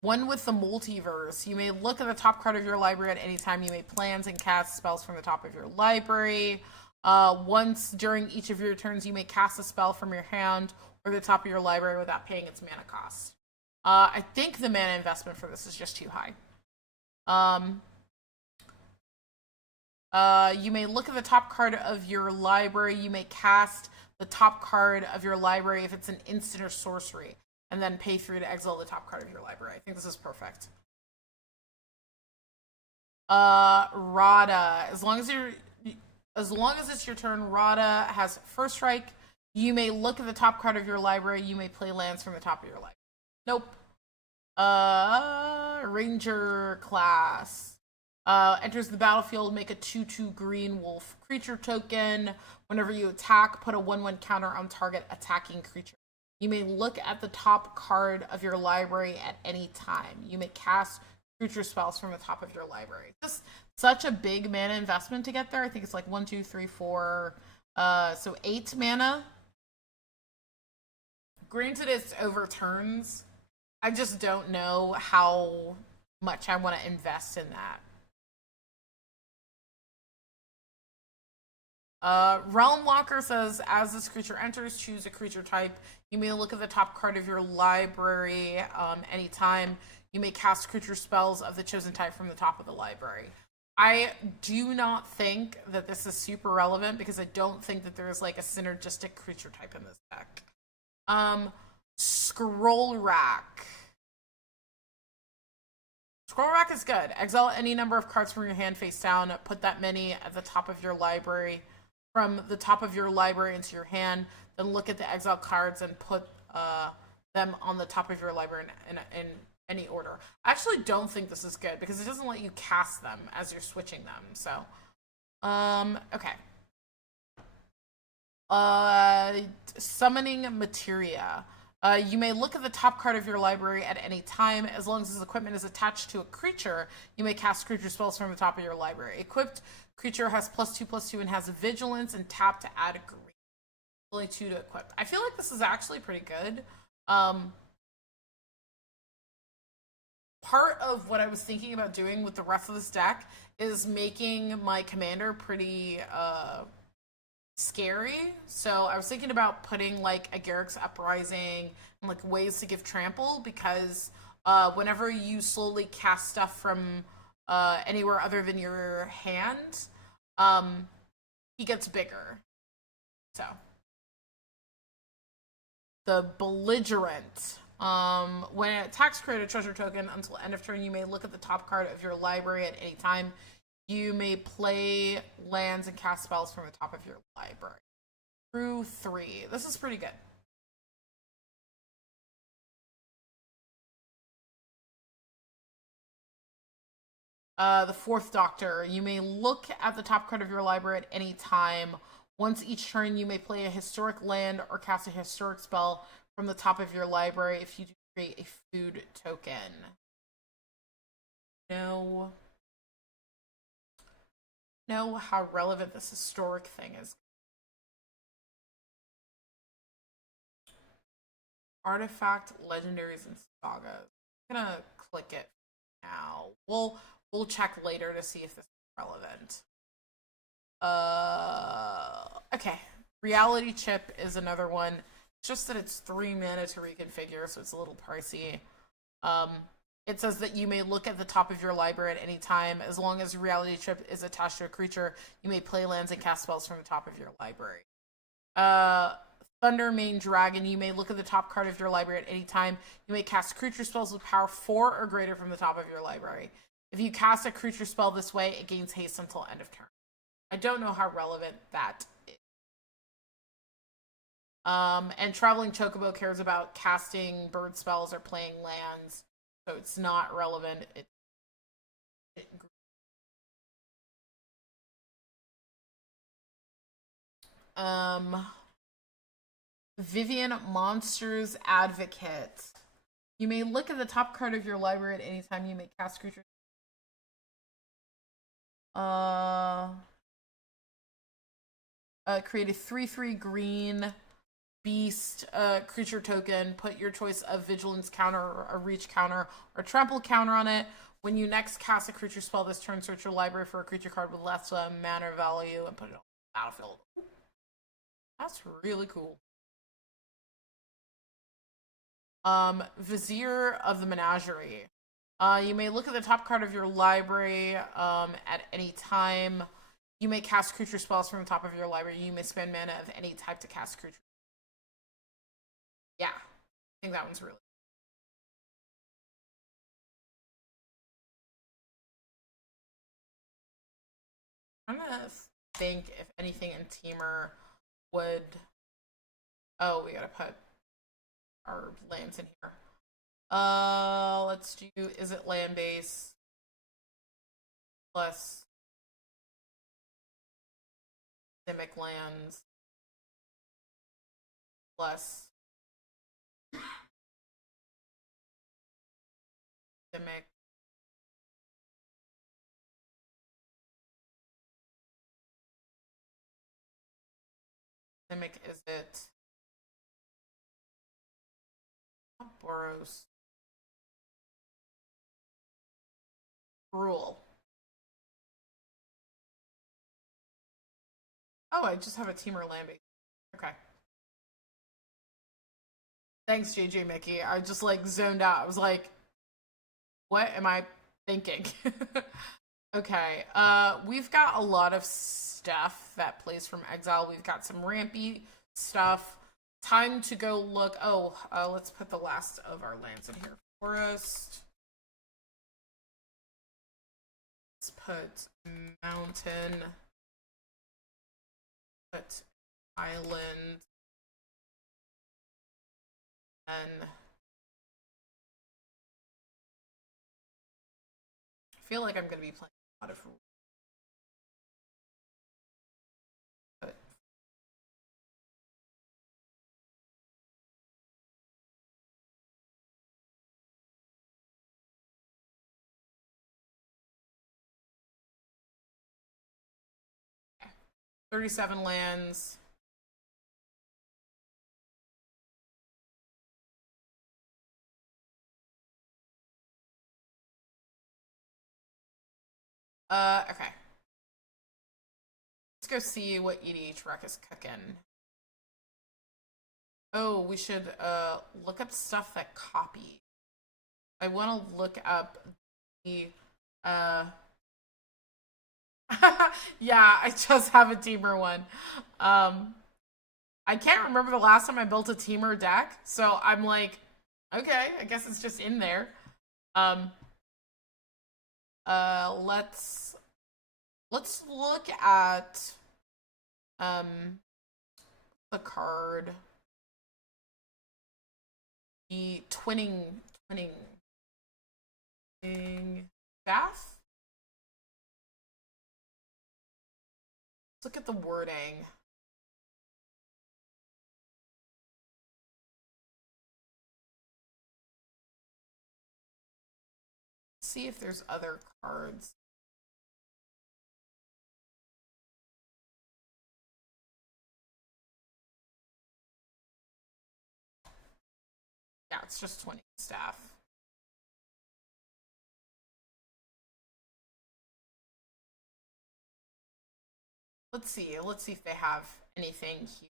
One with the multiverse. You may look at the top card of your library at any time. You may plans and cast spells from the top of your library. Once during each of your turns, you may cast a spell from your hand or the top of your library without paying its mana cost. I think the mana investment for this is just too high. You may look at the top card of your library. You may cast the top card of your library if it's an instant or sorcery, and then pay 3 to exile the top card of your library. I think this is perfect. Rada. As long as it's your turn, Rada has first strike. You may look at the top card of your library. You may play lands from the top of your library. Nope. Ranger class. Enters the battlefield, make a 2/2 green wolf creature token. Whenever you attack, put a 1/1 counter on target attacking creature. You may look at the top card of your library at any time. You may cast creature spells from the top of your library. Just such a big mana investment to get there. I think it's like 1, 2, 3, 4, so 8 mana. Granted, it's over turns. I just don't know how much I want to invest in that. Realm Walker says, as this creature enters, choose a creature type. You may look at the top card of your library anytime. You may cast creature spells of the chosen type from the top of the library. I do not think that this is super relevant because I don't think that there's like a synergistic creature type in this deck. Scroll Rack. Scroll Rack is good. Exile any number of cards from your hand face down. Put that many at the top of your library. From the top of your library into your hand. Then look at the exile cards and put them on the top of your library in any order. I actually don't think this is good because it doesn't let you cast them as you're switching them. So, okay. Summoning Materia. You may look at the top card of your library at any time. As long as this equipment is attached to a creature, you may cast creature spells from the top of your library. Equipped creature has +2/+2 and has vigilance and tap to add a green. Only 2 to equip. I feel like this is actually pretty good. Part of what I was thinking about doing with the rest of this deck is making my commander pretty scary. So I was thinking about putting like a Garrick's Uprising and like ways to give trample because whenever you slowly cast stuff from anywhere other than your hand, he gets bigger. So the Belligerent. When it attacks, create a treasure token. Until end of turn, you may look at the top card of your library at any time. You may play lands and cast spells from the top of your library. Through 3. This is pretty good. The 4th Doctor. You may look at the top card of your library at any time. Once each turn, you may play a historic land or cast a historic spell from the top of your library if you do create a food token. Know how relevant this historic thing is. Artifact, legendaries, and sagas. I'm gonna click it now. We'll check later to see if this is relevant. Okay. Reality chip is another one. It's just that it's 3 mana to reconfigure, so it's a little pricey. It says that you may look at the top of your library at any time. As long as reality chip is attached to a creature, you may play lands and cast spells from the top of your library. Thunder Mane Dragon, you may look at the top card of your library at any time. You may cast creature spells with power 4 or greater from the top of your library. If you cast a creature spell this way, it gains haste until end of turn. I don't know how relevant that is. And Traveling Chocobo cares about casting bird spells or playing lands, so it's not relevant. Vivian Monsters Advocate. You may look at the top card of your library at any time. You may cast creatures. Create a 3/3 green beast creature token. Put your choice of vigilance counter, or a reach counter, or trample counter on it. When you next cast a creature spell this turn, search your library for a creature card with less mana value and put it on the battlefield. That's really cool. Vizier of the Menagerie. You may look at the top card of your library at any time. You may cast creature spells from the top of your library. You may spend mana of any type to cast creature. Yeah, I think that one's really. I'm gonna think if anything in Teamer would. Oh, we gotta put our lands in here. Let's do, is it land base plus Simic lands plus Simic is it Boros rule? Oh, I just have a Teamer land base. Okay. Thanks, JJ Mickey. I just like zoned out. I was like, what am I thinking? Okay. We've got a lot of stuff that plays from exile. We've got some rampy stuff. Time to go look. Oh, let's put the last of our lands in here. Forest. Let's put mountain. Put island. And I feel like I'm going to be playing a lot of. But 37 lands. Okay. Let's go see what EDH Rec is cooking. Oh, we should look up stuff that copy. I want to look up the yeah, I just have a Teamer one. I can't remember the last time I built a Teamer deck, so I'm like, okay, I guess it's just in there. Let's look at the card, the twinning bath. Let's look at the wording. see if there's other cards. Yeah, it's just 20 staff. Let's see. Let's see if they have anything here.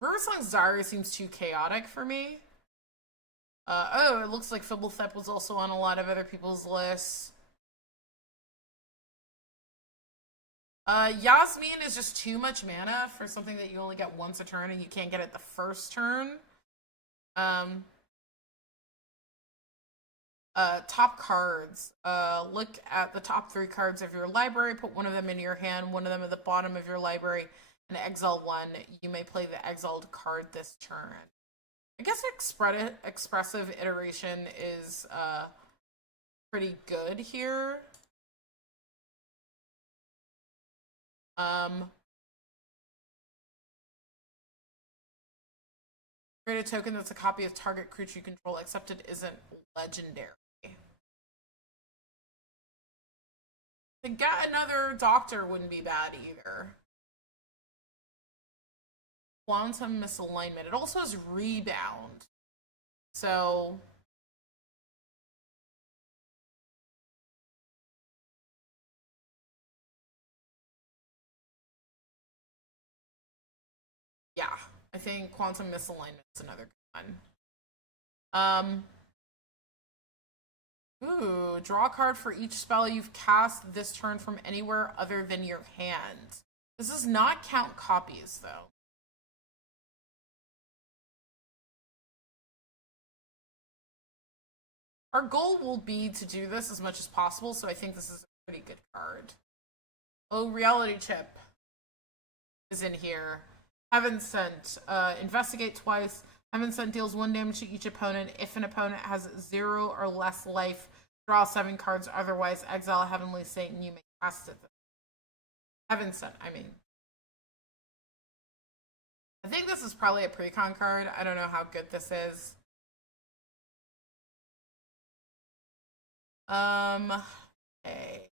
Riversong's Diary seems too chaotic for me. Oh, it looks like Fibblethep was also on a lot of other people's lists. Yasmin is just too much mana for something that you only get once a turn and you can't get it the first turn. Top cards. Look at the top 3 cards of your library, put one of them in your hand, one of them at the bottom of your library, and exile one. You may play the exiled card this turn. I guess expressive iteration is pretty good here. Create a token that's a copy of target creature you control, except it isn't legendary. To get another doctor wouldn't be bad either. Quantum misalignment. It also has rebound. So yeah, I think quantum misalignment is another good one. Ooh, draw a card for each spell you've cast this turn from anywhere other than your hand. This does not count copies, though. Our goal will be to do this as much as possible, so I think this is a pretty good card. Oh, Reality Chip is in here. Heaven Sent. Investigate twice. Heaven Sent deals 1 damage to each opponent. If an opponent has 0 or less life, draw 7 cards. Otherwise, exile a Heavenly Saint and you may cast it. Heaven Sent, I mean. I think this is probably a precon card. I don't know how good this is. Okay.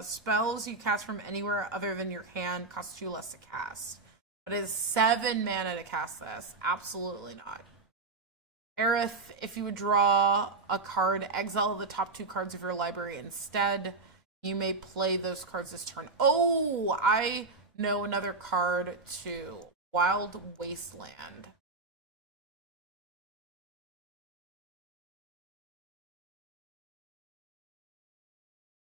Spells you cast from anywhere other than your hand cost 2 less to cast. But it is 7 mana to cast this. Absolutely not. Aerith, if you would draw a card, exile the top 2 cards of your library instead. You may play those cards this turn. Oh, I know another card too. Wild Wasteland.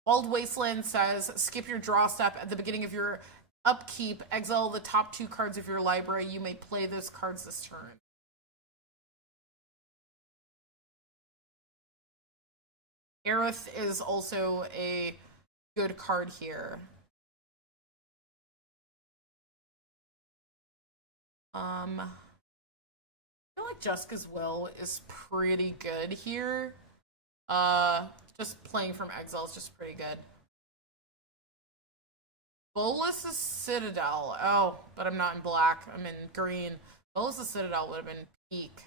Wild Wasteland says, skip your draw step at the beginning of your upkeep, exile the top 2 cards of your library. You may play those cards this turn. Aerith is also a good card here. I feel like Jessica's Will is pretty good here. Just playing from exile is just pretty good. Bolus's Citadel. Oh, but I'm not in black. I'm in green. Bolus's Citadel would have been peak.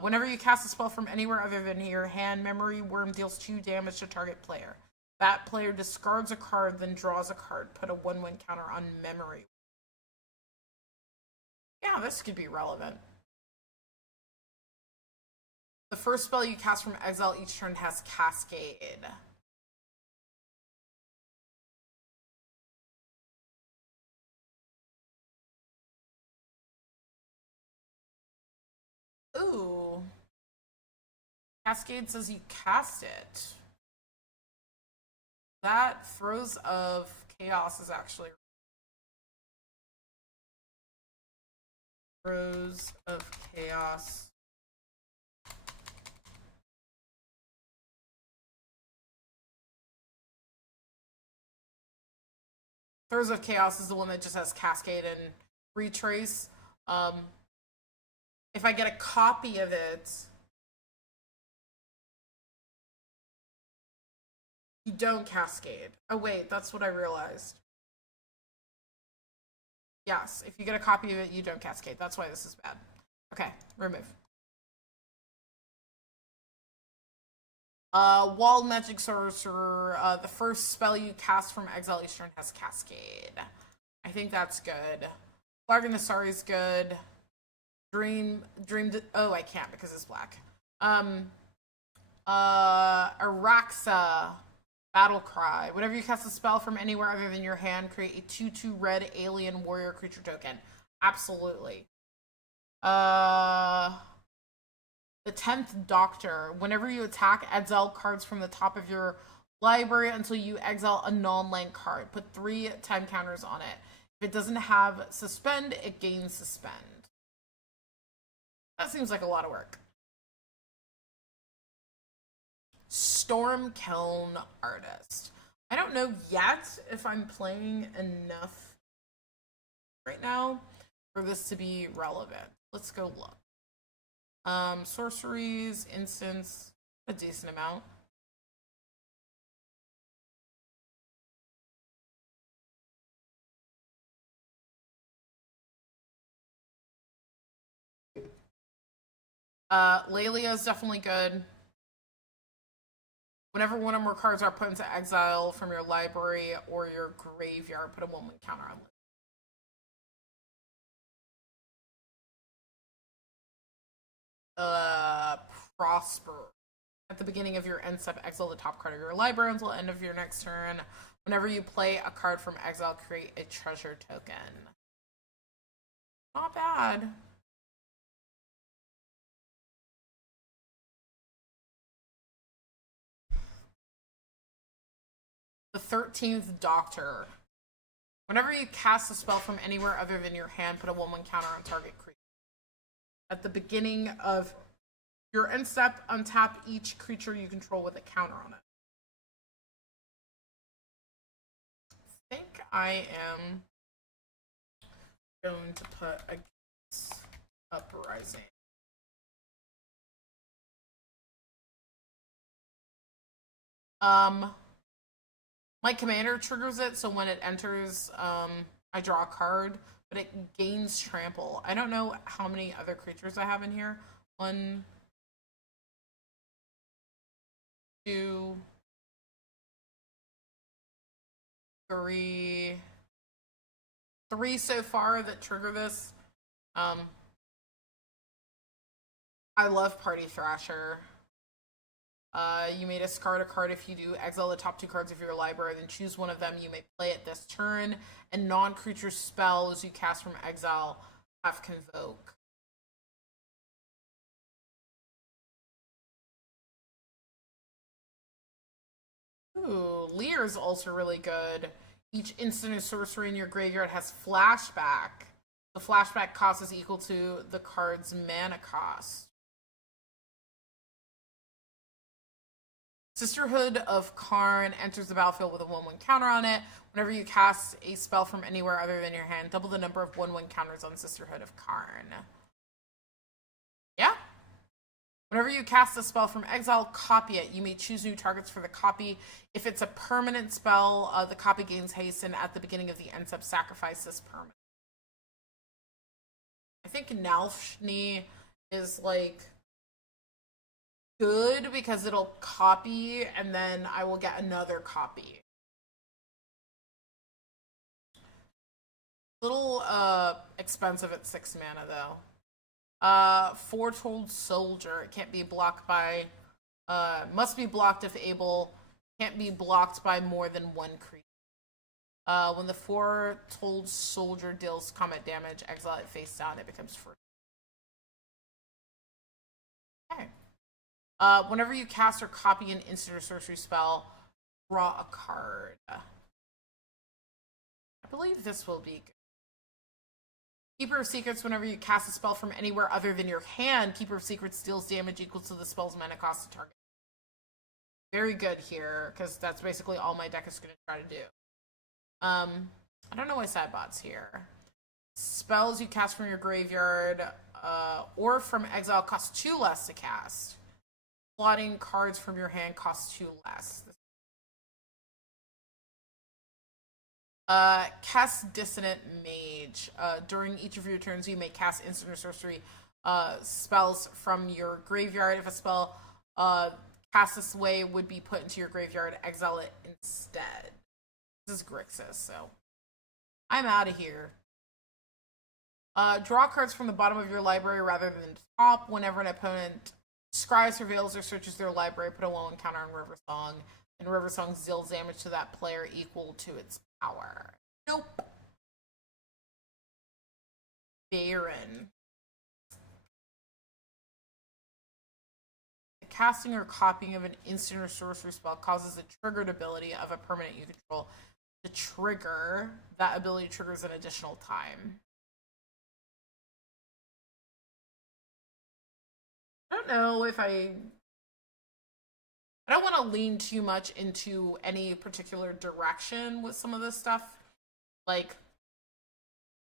Whenever you cast a spell from anywhere other than your hand, Memory Worm deals 2 damage to target player. That player discards a card, then draws a card. Put a 1/1 counter on Memory. Yeah, this could be relevant. The first spell you cast from exile each turn has Cascade. Ooh. Cascade says you cast it. That Throes of Chaos is actually... Throes of Chaos. Throes of Chaos is the one that just has Cascade and Retrace. If I get a copy of it, you don't Cascade. Oh wait, that's what I realized. Yes, if you get a copy of it, you don't cascade. That's why this is bad. Okay, remove. Wall Magic Sorcerer, the first spell you cast from exile each turn has Cascade. I think that's good. Flagging the Sari is good. Oh, I can't because it's black. Araxa, Battle Cry. Whenever you cast a spell from anywhere other than your hand, create a 2/2 red alien warrior creature token. Absolutely. The 10th Doctor. Whenever you attack, exile cards from the top of your library until you exile a non-land card. Put 3 time counters on it. If it doesn't have suspend, it gains suspend. That seems like a lot of work. Storm Kiln Artist. I don't know yet if I'm playing enough right now for this to be relevant. Let's go look. Sorceries, instants, a decent amount. Lelia is definitely good. Whenever one or more cards are put into exile from your library or your graveyard, put a 1/1 counter on it. Prosper. At the beginning of your end step, exile the top card of your library until the end of your next turn. Whenever you play a card from exile, create a treasure token. Not bad. The 13th Doctor. Whenever you cast a spell from anywhere other than your hand, put a 1/1 counter on target creature. At the beginning of your end step, untap each creature you control with a counter on it. I think I am going to put against Uprising. My commander triggers it, so when it enters, I draw a card, but it gains trample. I don't know how many other creatures I have in here. 1, 2, 3 so far that trigger this. I love Party Thrasher. You may discard a card if you do. Exile the top 2 cards of your library, then choose one of them. You may play it this turn, and non-creature spells you cast from exile have Convoke. Ooh, Lear is also really good. Each instant or sorcery in your graveyard has flashback. The flashback cost is equal to the card's mana cost. Sisterhood of Karn enters the battlefield with a 1/1 counter on it. Whenever you cast a spell from anywhere other than your hand, double the number of 1/1 counters on Sisterhood of Karn. Yeah. Whenever you cast a spell from exile, copy it. You may choose new targets for the copy. If it's a permanent spell, the copy gains haste, and at the beginning of the end step, sacrifice this permanent. I think Nalfshni is like good because it'll copy and then I will get another copy. Little expensive at 6 mana though. Foretold Soldier. It can't be blocked by must be blocked if able. Can't be blocked by more than 1 creature. When the Foretold Soldier deals combat damage, exile it face down, it becomes first. Okay. Whenever you cast or copy an instant or sorcery spell, draw a card. I believe this will be good. Keeper of Secrets, whenever you cast a spell from anywhere other than your hand, Keeper of Secrets deals damage equal to the spell's mana cost to target. Very good here, because that's basically all my deck is going to try to do. I don't know why sidebot's here. Spells you cast from your graveyard or from exile cost 2 less to cast. Plotting cards from your hand costs 2 less. Cast Dissonant Mage. each. During each of your turns, you may cast instant or sorcery spells from your graveyard. If a spell cast this way would be put into your graveyard, exile it instead. This is Grixis, so I'm out of here. Draw cards from the bottom of your library rather than top. Whenever an opponent scries, reveals, or searches their library, put a 1/1 counter on River Song. And River Song deals damage to that player equal to its power. Nope. Baron. The casting or copying of an instant or sorcery spell causes a triggered ability of a permanent you control to trigger. That ability triggers an additional time. I don't know if I don't want to lean too much into any particular direction with some of this stuff. Like,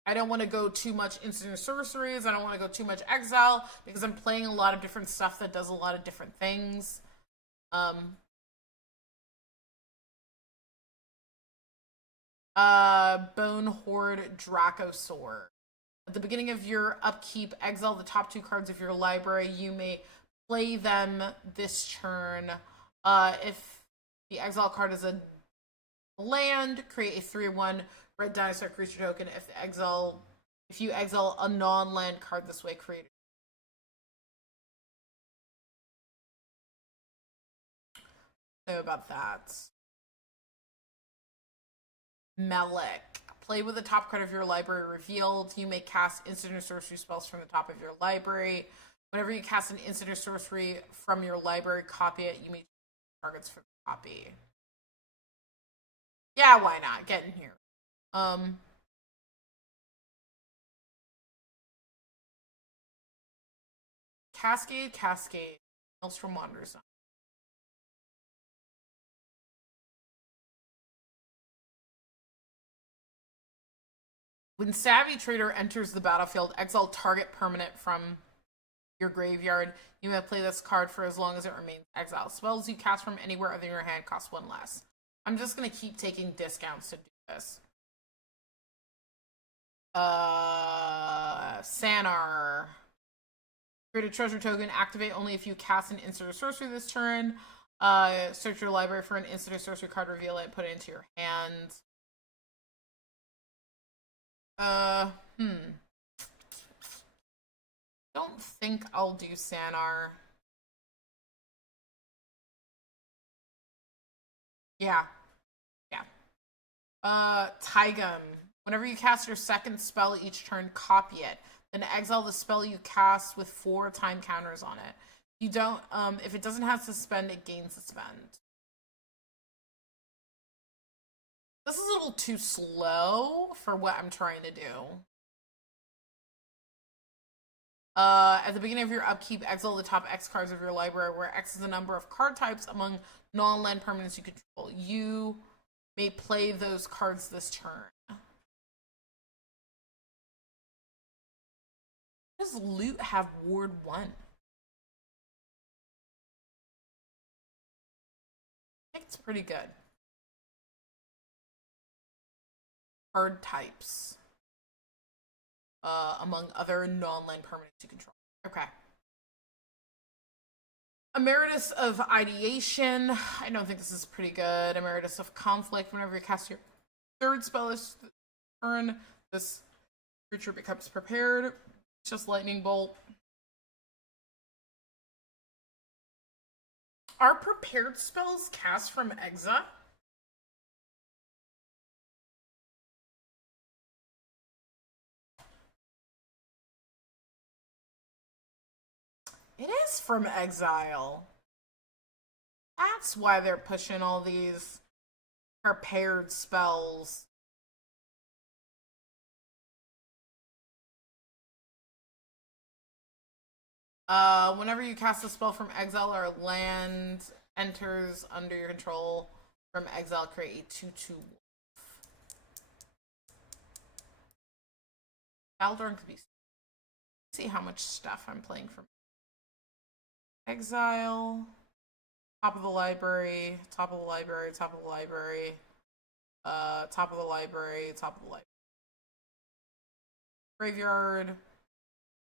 I don't want to go too much instant sorceries. I don't want to go too much exile because I'm playing a lot of different stuff that does a lot of different things. Bone Horde Dracosaur. At the beginning of your upkeep, exile the top 2 cards of your library. You may play them this turn. If the exile card is a land, create a 3/1 red dinosaur creature token. If you exile a non-land card this way, create. Know about that. Melik. Play with the top card of your library revealed. You may cast instant or sorcery spells from the top of your library. Whenever you cast an instant or sorcery from your library, copy it. You may targets for the copy. Yeah, why not? Get in here. Cascade. Maelstrom wanders on. When Savvy Trader enters the battlefield, exile target permanent from your graveyard. You may play this card for as long as it remains exiled. Spells you cast from anywhere other than your hand cost 1 less. I'm just going to keep taking discounts to do this. Sanar. Create a treasure token. Activate only if you cast an instant or sorcery this turn. Search your library for an instant or sorcery card, reveal it, put it into your hand. Don't think I'll do Sanar. Yeah. Taigam. Whenever you cast your second spell each turn, copy it. Then exile the spell you cast with 4 time counters on it. You don't, if it doesn't have suspend, it gains suspend. This is a little too slow for what I'm trying to do. At the beginning of your upkeep, exile the top X cards of your library, where X is the number of card types among non-land permanents you control. You may play those cards this turn. Does Loot have Ward 1? I think it's pretty good. Card types. Among other non-land permanents you control. Okay. Emeritus of Ideation. I don't think this is pretty good. Emeritus of Conflict. Whenever you cast your 3rd spell this turn, this creature becomes prepared. It's just Lightning Bolt. Are prepared spells cast from Exa? It is from Exile. That's why they're pushing all these prepared spells. Whenever you cast a spell from exile or land enters under your control from exile, create a 2/2 wolf. Aldorn could be. See how much stuff I'm playing from exile. Top of the library, top of the library, top of the library, top of the library, top of the library. Graveyard,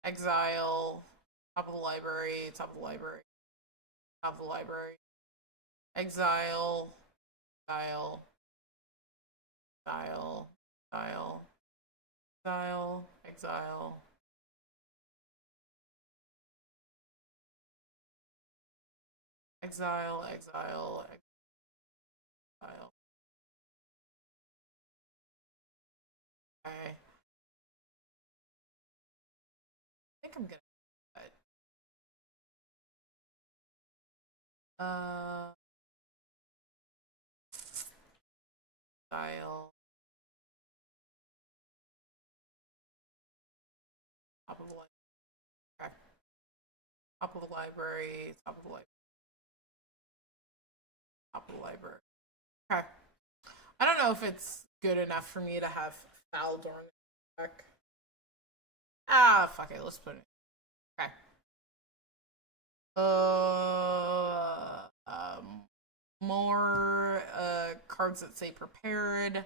exile, top of the library, top of the library, top of the library, exile, exile, exile, exile, exile, exile. Exile, exile, exile. Okay. I think I'm gonna style. Top of the library. Okay. Top of the library. Top of the library. Top of the library. Okay. I don't know if it's good enough for me to have Foul Dorn deck. Ah, fuck it. Let's put it. Okay. More cards that say prepared.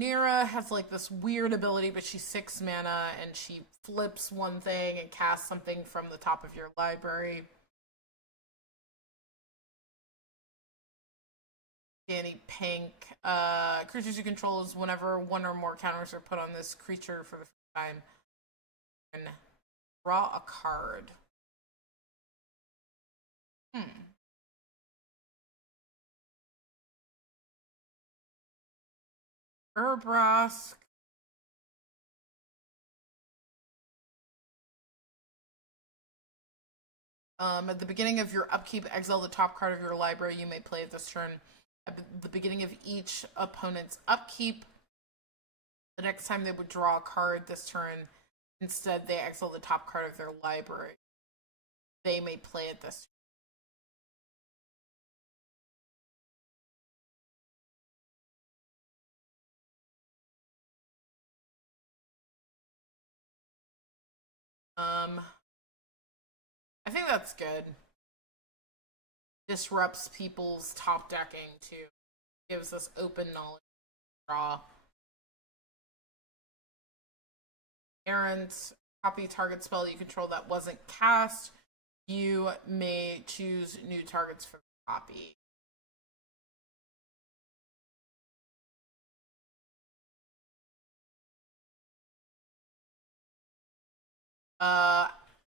Nira has like this weird ability, but she's 6 mana and she flips one thing and casts something from the top of your library. Danny Pink. Creatures you control is whenever one or more counters are put on this creature for the first time. And draw a card. Urbrask. At the beginning of your upkeep, exile the top card of your library. You may play it this turn. At the beginning of each opponent's upkeep, the next time they would draw a card this turn, instead they exile the top card of their library. They may play it this turn. I think that's good. Disrupts people's top decking too. Gives us open knowledge draw. Errant, copy target spell you control that wasn't cast. You may choose new targets for the copy.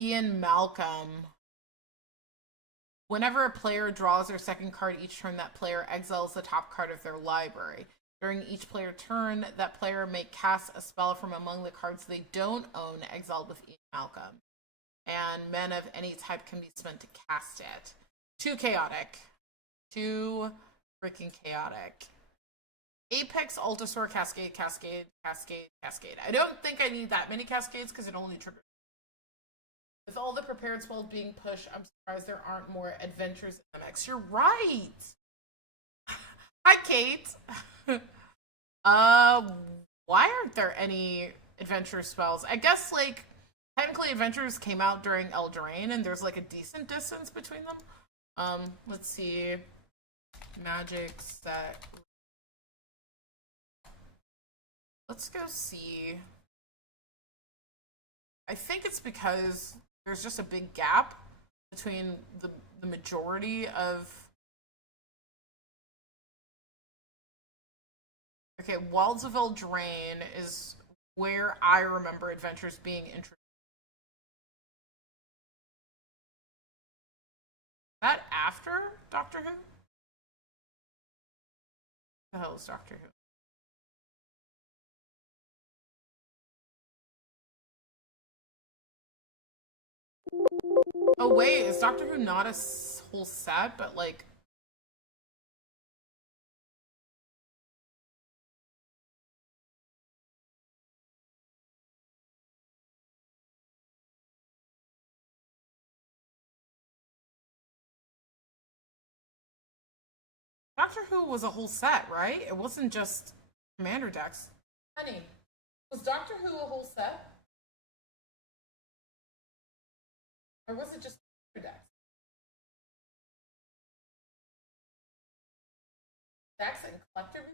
Ian Malcolm. Whenever a player draws their second card each turn, that player exiles the top card of their library. During each player turn, that player may cast a spell from among the cards they don't own, exiled with Ian Malcolm. And mana of any type can be spent to cast it. Too chaotic. Too freaking chaotic. Apex, Altasaur, Cascade, Cascade, Cascade, Cascade. I don't think I need that many Cascades because it only triggers. With all the prepared spells being pushed, I'm surprised there aren't more adventures in the mix. You're right. Hi, Kate. Why aren't there any adventure spells? I guess like technically adventures came out during Eldraine, and there's like a decent distance between them. Let's see. Magic set. Let's go see. I think it's because there's just a big gap between the majority of. Okay, Wilds of Eldraine is where I remember adventures being introduced. Is that after Doctor Who? The hell is Doctor Who? Oh wait, is Doctor Who not a whole set, but like Doctor Who was a whole set, right? It wasn't just Commander decks. Honey, was Doctor Who a whole set? Or was it just Commander decks? Decks and collector?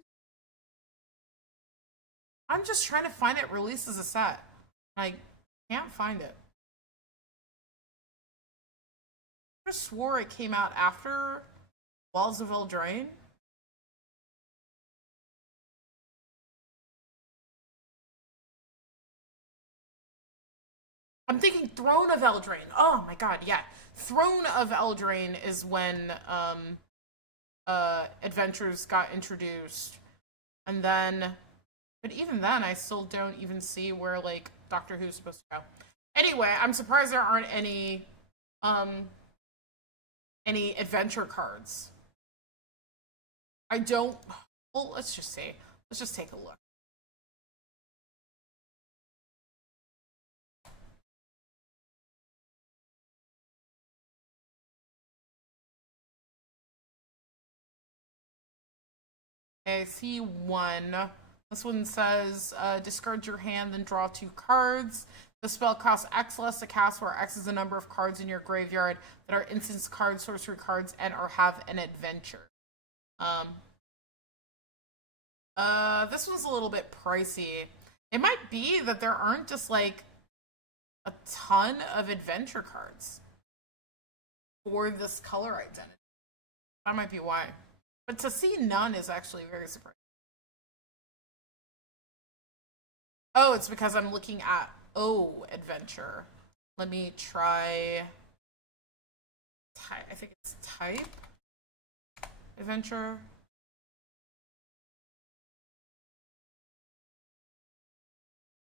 I'm just trying to find it released as a set. I can't find it. I just swore it came out after Walls of Eldraine. I'm thinking Throne of Eldraine. Oh my god, yeah. Throne of Eldraine is when adventures got introduced. And then but even then I still don't even see where like Doctor Who's supposed to go. Anyway, I'm surprised there aren't any adventure cards. I don't well, let's just see. Let's just take a look. Okay, I see one. This one says, discard your hand, then draw 2 cards. The spell costs X less to cast, where X is the number of cards in your graveyard that are instance cards, sorcery cards, and or have an adventure. This one's a little bit pricey. It might be that there aren't just like a ton of adventure cards for this color identity. That might be why. But to see none is actually very surprising. Oh, it's because I'm looking at adventure. Let me try type. I think it's type adventure.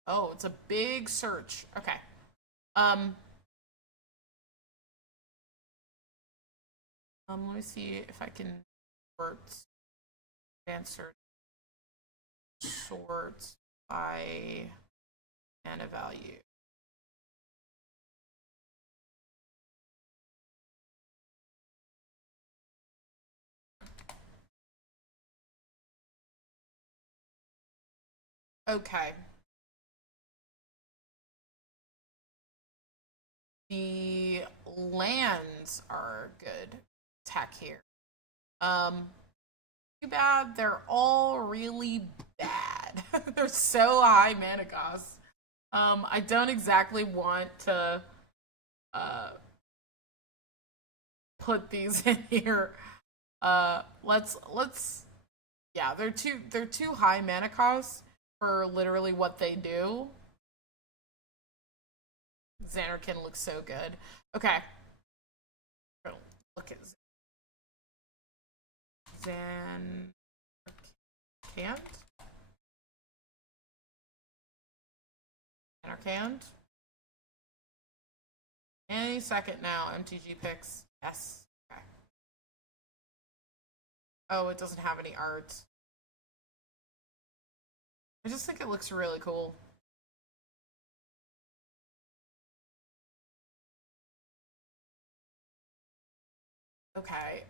Oh, it's a big search. Okay. Let me see if I can sort answer sort by mana value. Okay. The lands are good tech here. Too bad they're all really bad. They're so high mana cost. I don't exactly want to put these in here. Let's yeah, they're too high mana cost for literally what they do. Xanarkin looks so good. Okay. Look at Xanarkand. Xanarkand. Any second now, MTG picks. Yes. Okay. Oh, it doesn't have any art. I just think it looks really cool. Okay.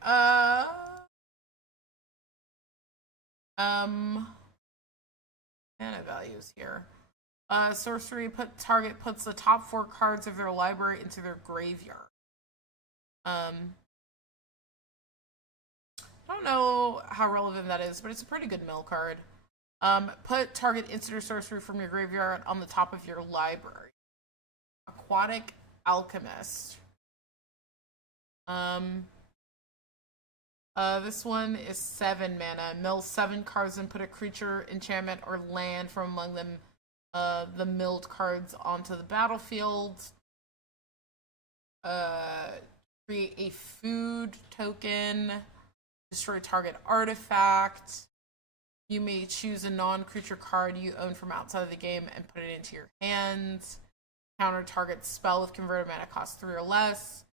Mana values here. Sorcery target puts the top 4 cards of their library into their graveyard. I don't know how relevant that is, but it's a pretty good mill card. Put target instant or sorcery from your graveyard on the top of your library. Aquatic Alchemist. This one is 7 mana. Mill 7 cards and put a creature, enchantment, or land from among them, the milled cards onto the battlefield. Create a food token. Destroy target artifact. You may choose a non-creature card you own from outside of the game and put it into your hands. Counter target spell with converted mana cost 3 or less.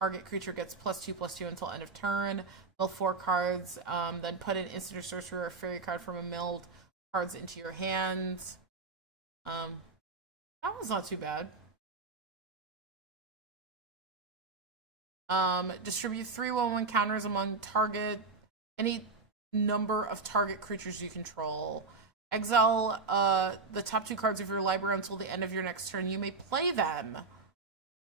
Target creature gets +2/+2 until end of turn. Mill 4 cards. Then put an instant or sorcery or fairy card from a milled cards into your hands. That was not too bad. Distribute 3/1/1 counters among any number of target creatures you control. Exile the top 2 cards of your library until the end of your next turn. You may play them.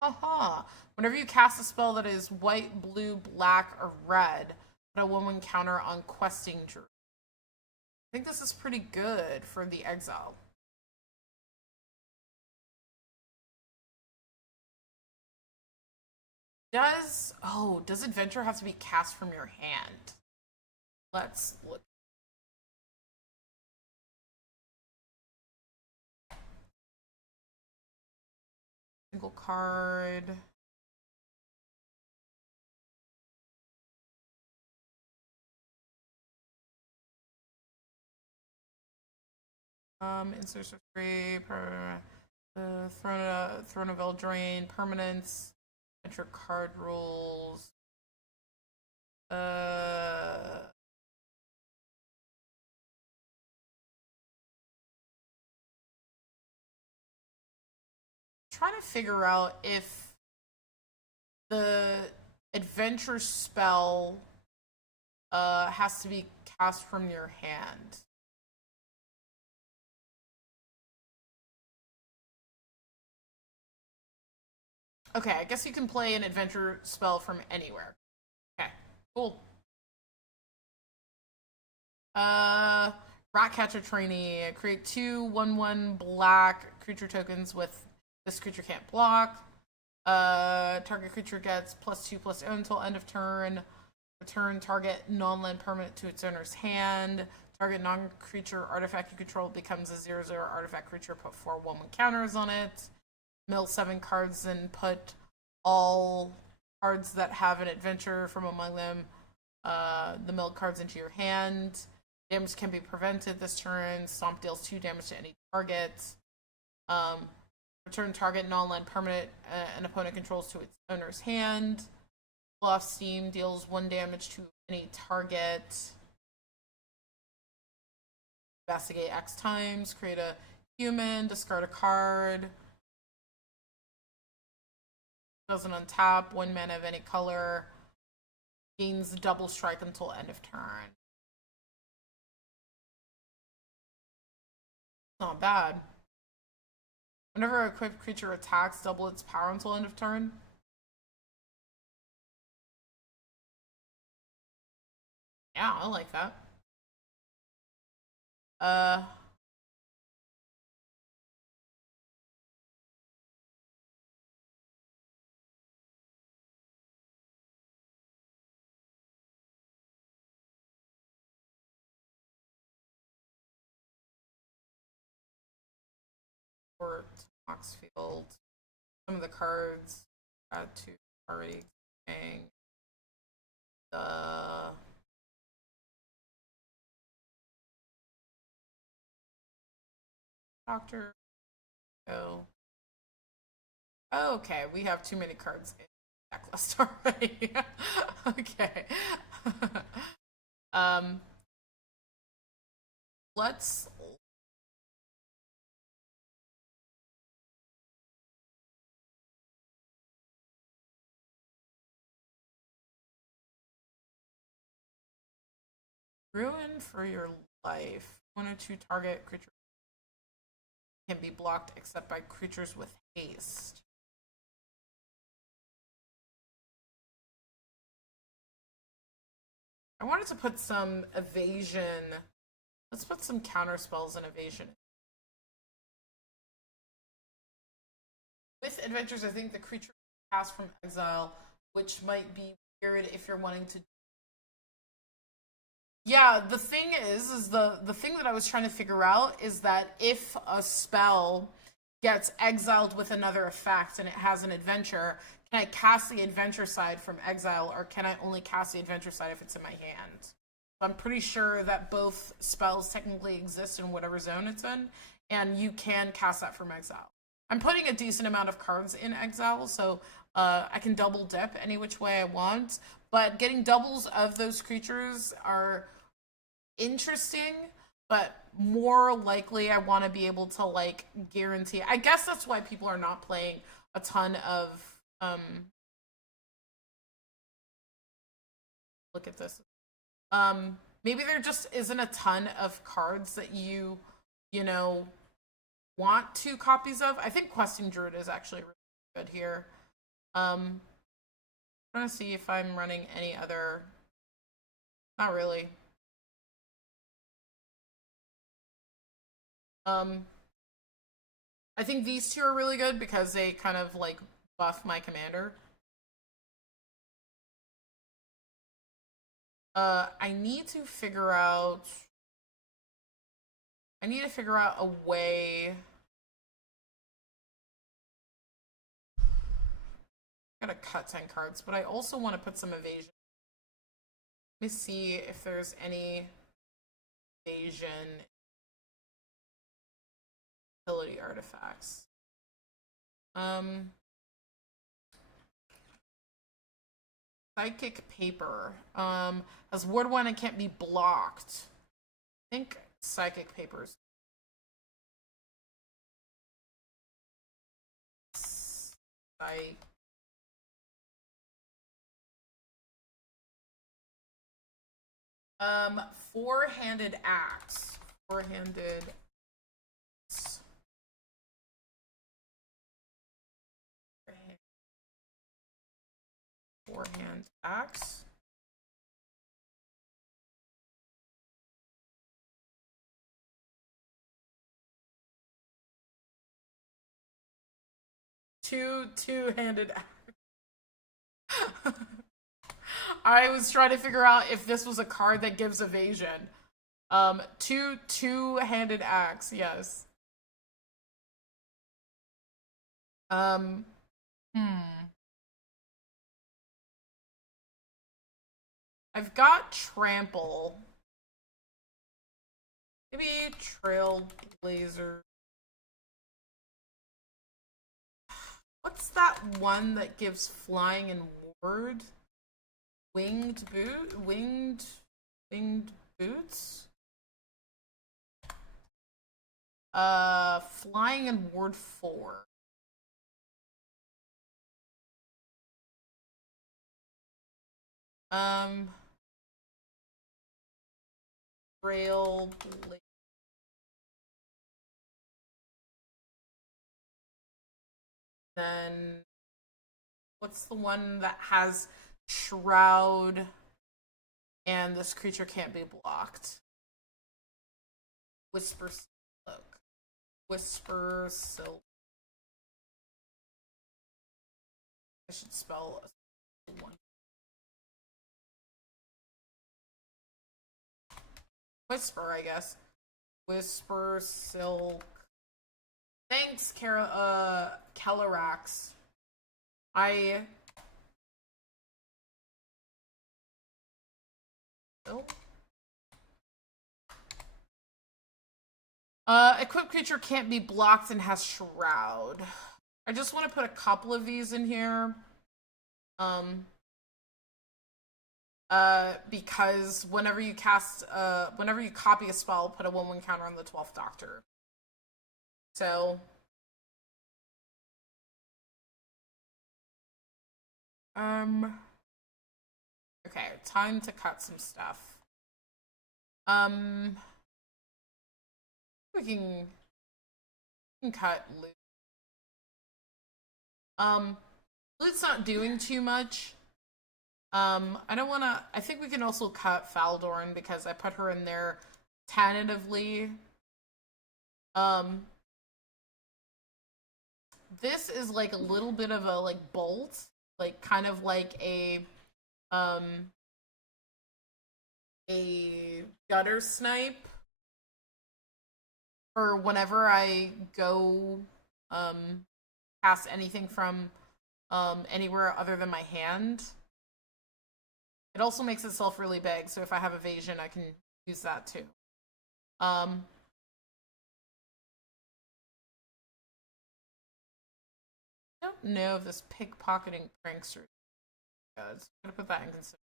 Haha. Whenever you cast a spell that is white, blue, black, or red, put a 1/1 counter on Questing Druid. I think this is pretty good for the exile. Does adventure have to be cast from your hand? Let's look. Single card. Insertion free, Throne of Eldraine, permanents, enter card rules. Trying to figure out if the adventure spell has to be cast from your hand. Okay, I guess you can play an adventure spell from anywhere. Okay, cool. Ratcatcher Trainee. Create 2/1/1 black creature tokens with this creature can't block. Target creature gets +2/+0 until end of turn. Return target non-land permanent to its owner's hand. Target non-creature artifact you control becomes a 0/0 artifact creature. Put 4/1/1 counters on it. Mill 7 cards and put all cards that have an adventure from among them, the milled cards, into your hand. Damage can be prevented this turn. Stomp deals 2 damage to any target. Return target non-land permanent an opponent controls to its owner's hand. Blow off steam deals 1 damage to any target. Investigate X times. Create a human. Discard a card. Doesn't untap. 1 mana of any color. Gains double strike until end of turn. Not bad. Whenever a equipped creature attacks, double its power until end of turn. Yeah, I like that. Fort Oxfield. Some of the cards add to already existing. The Doctor. Oh. Okay, we have too many cards in the deck list already. Okay. um, let's ruin for your life. 1 or 2 target creature can be blocked except by creatures with haste. I wanted to put some evasion. Let's put some counter spells and evasion. With adventures, I think the creature pass from exile, which might be weird if you're wanting to. Yeah, the thing is the thing that I was trying to figure out is that if a spell gets exiled with another effect and it has an adventure, can I cast the adventure side from exile, or can I only cast the adventure side if it's in my hand? So I'm pretty sure that both spells technically exist in whatever zone it's in, and you can cast that from exile. I'm putting a decent amount of cards in exile, so I can double dip any which way I want, but getting doubles of those creatures are interesting, but more likely I want to be able to like guarantee. I guess that's why people are not playing a ton of look at this. Maybe there just isn't a ton of cards that you know want 2 copies of. I think Questing Druid is actually really good here. I'm trying to see if I'm running any other. Not really. I think these 2 are really good because they kind of like buff my commander. I need to figure out. I need to figure out a way. I gotta cut 10 cards, but I also want to put some evasion. Let me see if there's any evasion utility artifacts. Psychic paper. As ward 1, it can't be blocked. I think psychic papers. Psych. Four-handed axe. Four-handed. Four-hand axe. Two-handed axe. I was trying to figure out if this was a card that gives evasion. Two-handed axe, yes. Hmm. I've got trample. Maybe trailblazer. What's that one that gives flying and ward? Winged boots? Flying and ward 4. Trailblazer. Then what's the one that has shroud and this creature can't be blocked? Whisper Silk. Whisper Silk. I should spell one. Whisper, I guess. Whisper Silk. Thanks, Kellerax. Equipped creature can't be blocked and has shroud. I just want to put a couple of these in here. Because whenever you copy a spell, put a 1/1 counter on the 12th Doctor. So, okay, time to cut some stuff. We can cut loot. Loot's not doing too much. I don't wanna, I think we can also cut Faldorn because I put her in there tentatively. This is like a little bit of a like bolt, like kind of like a gutter snipe for whenever I go cast anything from anywhere other than my hand. It also makes itself really big, so if I have evasion, I can use that too. I don't know if this pickpocketing prankster does. I'm gonna put that in consideration.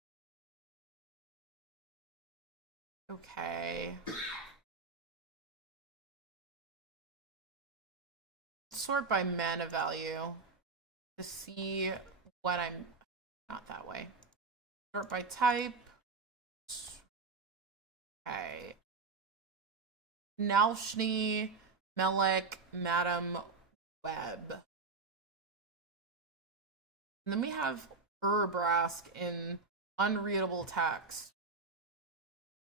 Okay. Sort by mana value to see what I'm not that way. Sort by type. Okay. Nalshni, Melek, Madam, Web. And then we have Urabrask in unreadable text.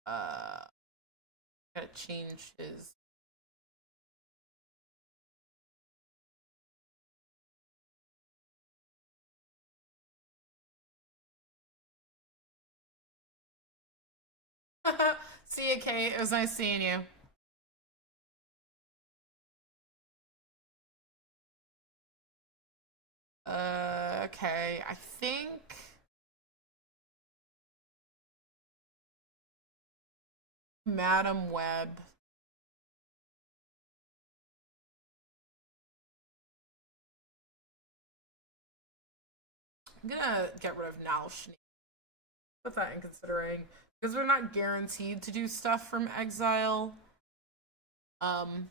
Gotta change his. See you, Kate. It was nice seeing you. Okay. I think Madam Web. I'm gonna get rid of Nalshni. Put that in considering because we're not guaranteed to do stuff from exile. Um,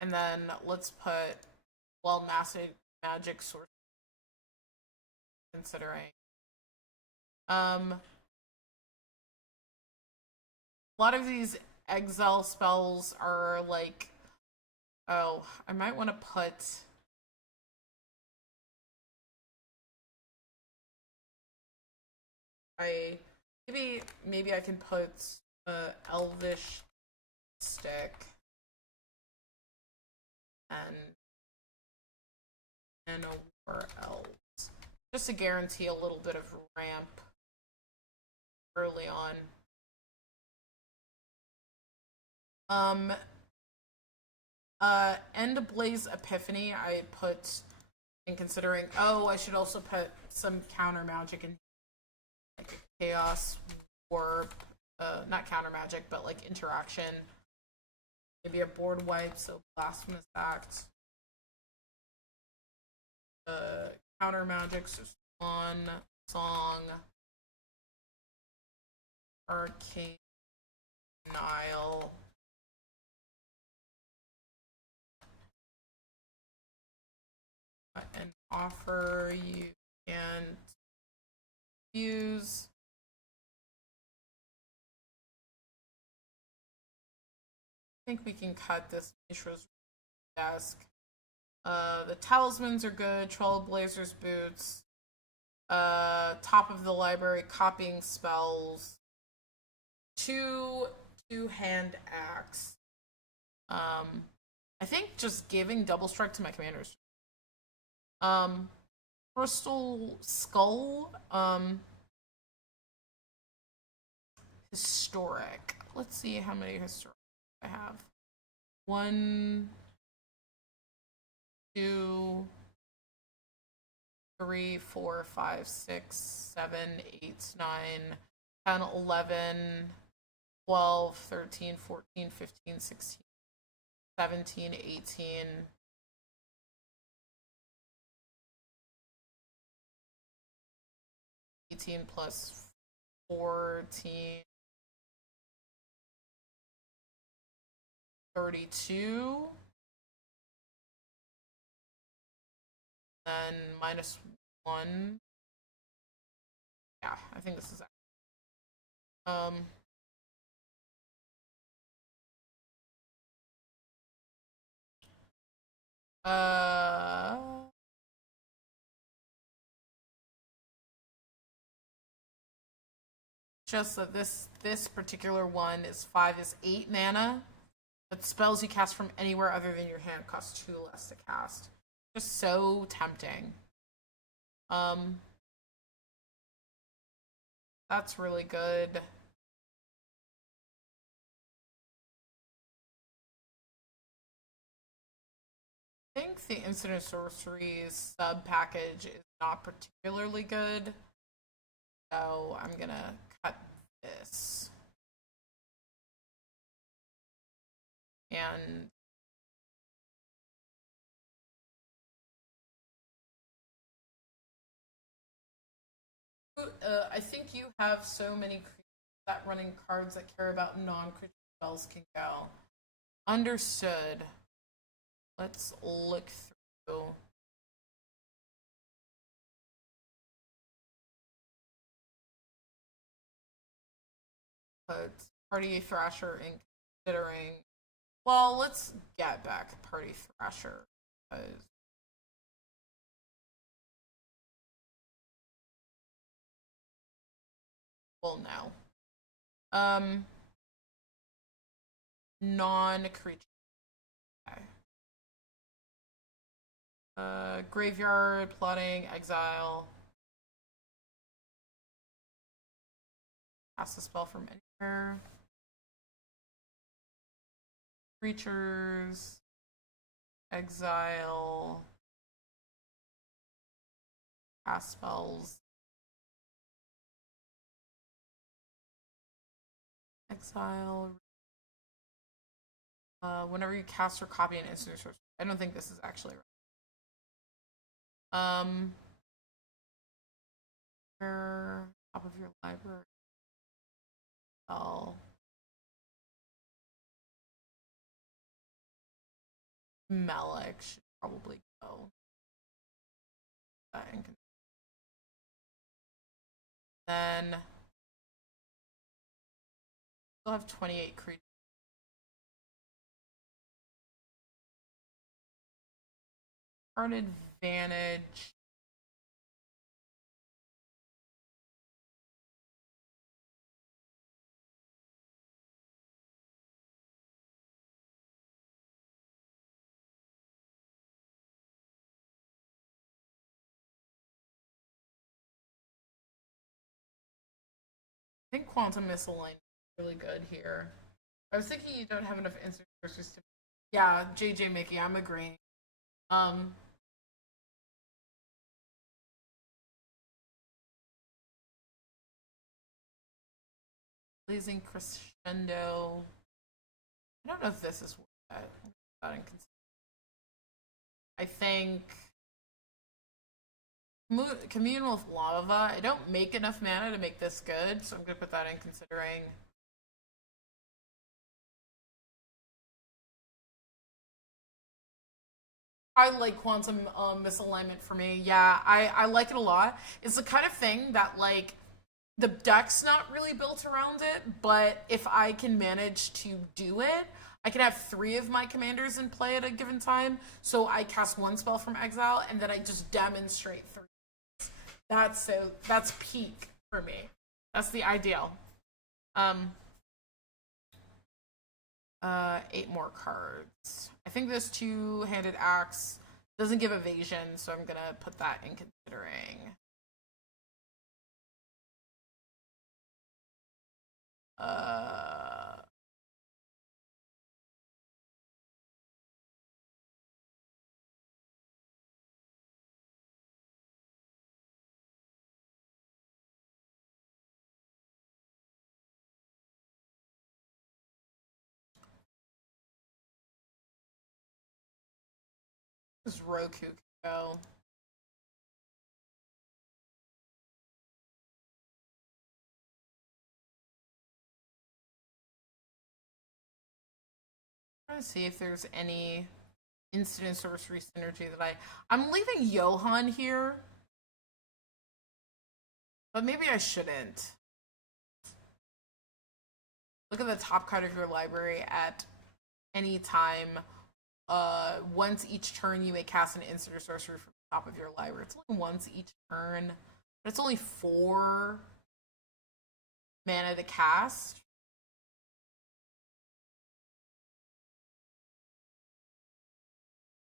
and then let's put massive magic source considering. A lot of these exile spells are like, oh, I might want to put. I maybe I can put elvish stick and a war elves just to guarantee a little bit of ramp early on. End Blaze Epiphany I put in considering. Oh, I should also put some counter magic in, like chaos warp, not counter magic, but like interaction. Maybe a board wipe, so blasphemous act. Counter magic, so on song, arcane Nile. And offer you can use. I think we can cut this Mishra's desk. The talismans are good. Trailblazer's boots. Top of the library, copying spells. Two hand axe. I think just giving double strike to my commanders. Crystal Skull, historic. Let's see how many historic I have. 1, 2, 3, 4, 5, 6, 7, 8, 9, 10, 11, 12, 13, 14, 15, 16, 17, 18. 18 plus 14, 32, then minus 1. Yeah, I think this is just that this particular one is 8 mana. But spells you cast from anywhere other than your hand cost 2 less to cast. Just so tempting. That's really good. I think the Instant Sorceries sub package is not particularly good. So I'm gonna cut this. And I think you have so many creatures that running cards that care about non-creature spells can go. Understood. Let's look through. Put Party Thrasher in considering. Well, let's get back Party Thrasher. Because well, no. Non-creature. Okay. Graveyard, plotting, exile. Cast a spell from anywhere. Creatures, exile, cast spells, exile. Whenever you cast or copy an instant source. I don't think this is actually right. Where top of your library. Spell. Malik should probably go. Then still have 28 creatures. Card advantage. I think Quantum Missile Line is really good here. I was thinking you don't have enough instant sources to. Yeah, JJ Mickey, I'm agreeing. Blazing Crescendo. I don't know if this is worth it. I think Commune with Lava. I don't make enough mana to make this good, so I'm gonna put that in considering. I like Quantum Misalignment for me. Yeah, I like it a lot. It's the kind of thing that, like, the deck's not really built around it, but if I can manage to do it, I can have 3 of my commanders in play at a given time. So I cast 1 spell from exile, and then I just demonstrate 3. That's peak for me. That's the ideal. 8 more cards. I think this 2-handed axe doesn't give evasion, so I'm gonna put that in considering. This Roku can go. I'm trying to see if there's any instant sorcery synergy that I'm leaving Johan here, but maybe I shouldn't. Look at the top card of your library at any time. Once each turn, you may cast an instant or sorcery from the top of your library. It's only once each turn, but it's only 4 mana to cast.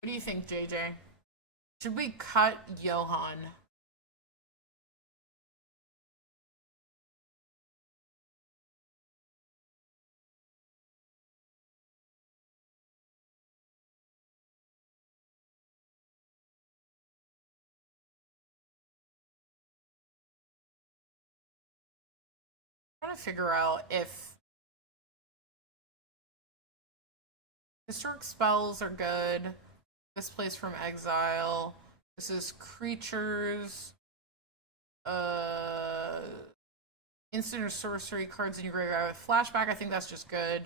What do you think, JJ? Should we cut Johan? I'm trying to figure out if historic spells are good. This plays from exile. This is creatures. Instant or sorcery cards in your graveyard with flashback. I think that's just good.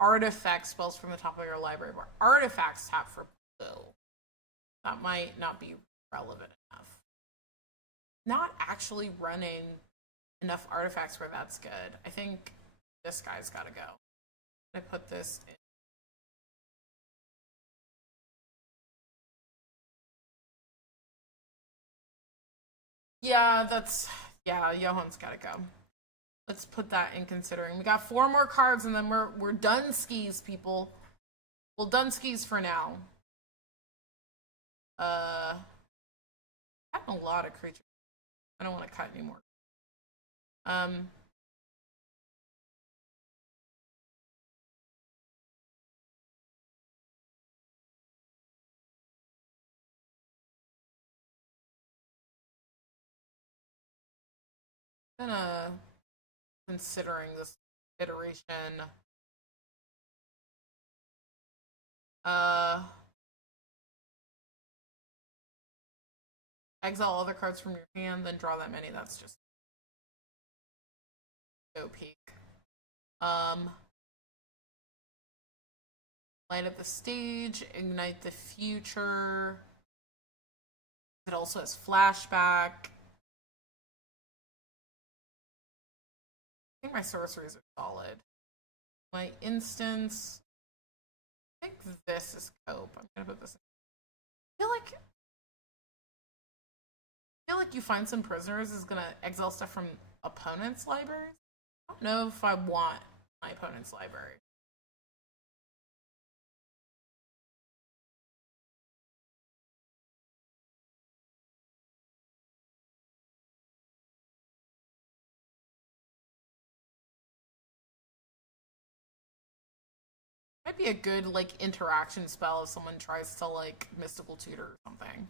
Artifact spells from the top of your library. Where artifacts tap for blue. That might not be relevant enough. Not actually running enough artifacts where that's good. I think this guy's got to go. I put this in. Yeah, Johan's got to go. Let's put that in considering. We got 4 more cards and then we're done skis, people. Well, done skis for now. I have a lot of creatures. I don't want to cut anymore. Um, gonna considering this iteration. Uh, exile all other cards from your hand, then draw that many. That's just so peak. Um, light up the stage, ignite the future. It also has flashback. I think my sorceries are solid. My instance. I think this is cope. I'm gonna put this in. I feel like you find some prisoners is gonna exile stuff from opponent's libraries. I don't know if I want my opponent's library. Might be a good like interaction spell if someone tries to like mystical tutor or something.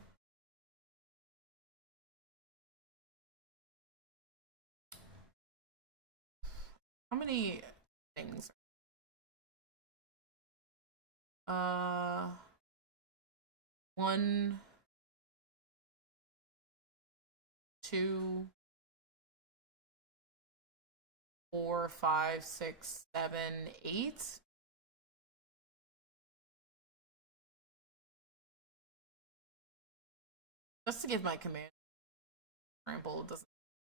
How many things? Uh, one, two, 4, 5, 6, 7, 8. Just to give my command trample doesn't.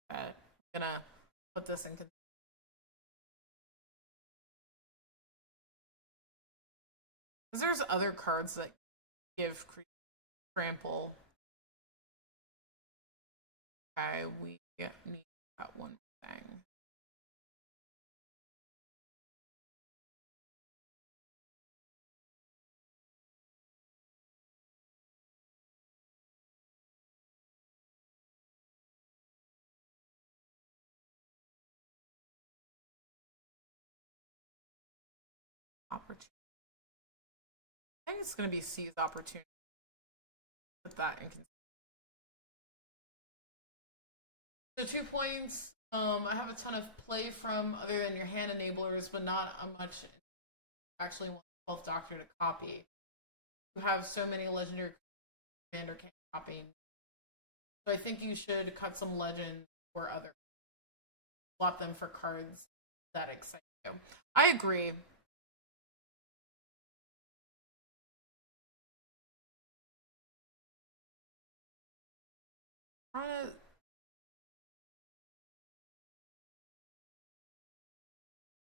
I'm gonna put this in. Because there's other cards that give trample. Okay, we need that one thing. Opportunity. I think it's going to be seize opportunity. Put that in. So 2 points. I have a ton of play from other than your hand enablers, but not much. Actually, want 12th Doctor to copy. You have so many legendary commander can't copy. So I think you should cut some legends or other. Swap them for cards that excite you. I agree. I'm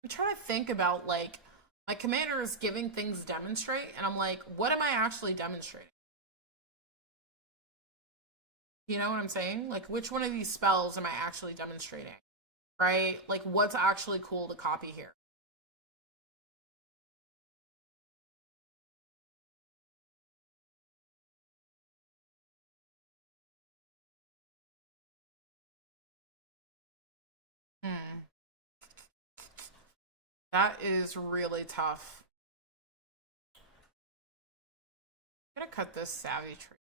trying to think about like my commander is giving things demonstrate, and I'm like, what am I actually demonstrating? You know what I'm saying? Like, which one of these spells am I actually demonstrating? Right? Like, what's actually cool to copy here? Hmm. That is really tough. I'm gonna cut this savvy tree.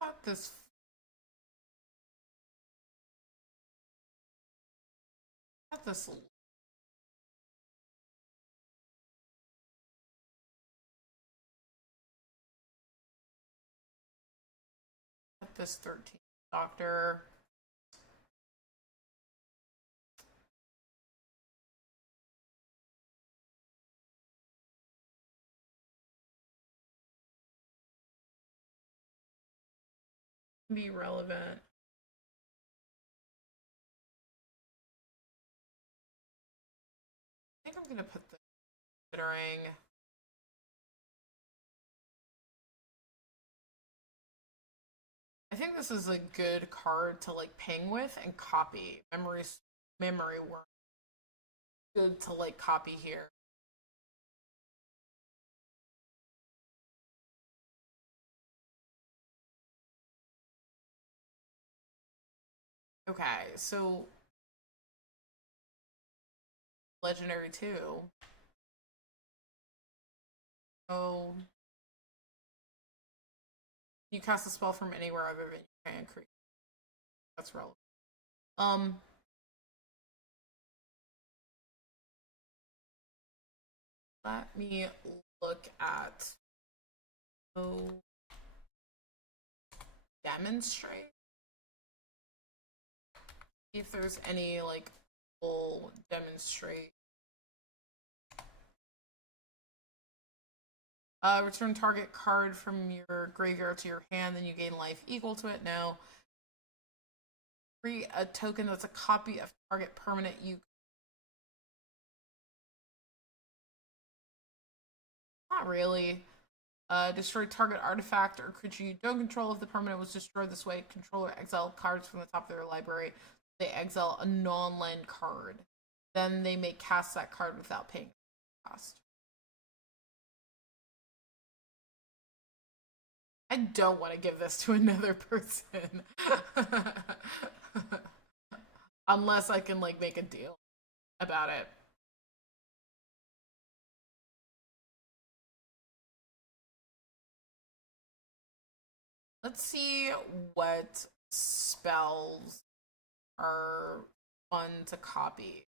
Cut this. Cut this. Cut this 13th Doctor. Be relevant. I think I'm gonna put this considering. I think this is a good card to like ping with and copy. Memories memory work. Good to like copy here. Okay, so legendary 2. Oh, you cast a spell from anywhere other than you can create. That's relevant. Um, Let me look at demonstrate. See if there's any like full demonstrate. Return target card from your graveyard to your hand, then you gain life equal to it. No. Free a token that's a copy of target permanent you. Not really. Destroy target artifact or creature you don't control. If the permanent was destroyed this way, controller exile cards from the top of their library. They exile a non-land card. Then they may cast that card without paying cost. I don't want to give this to another person. Unless I can like make a deal about it. Let's see what spells are fun to copy.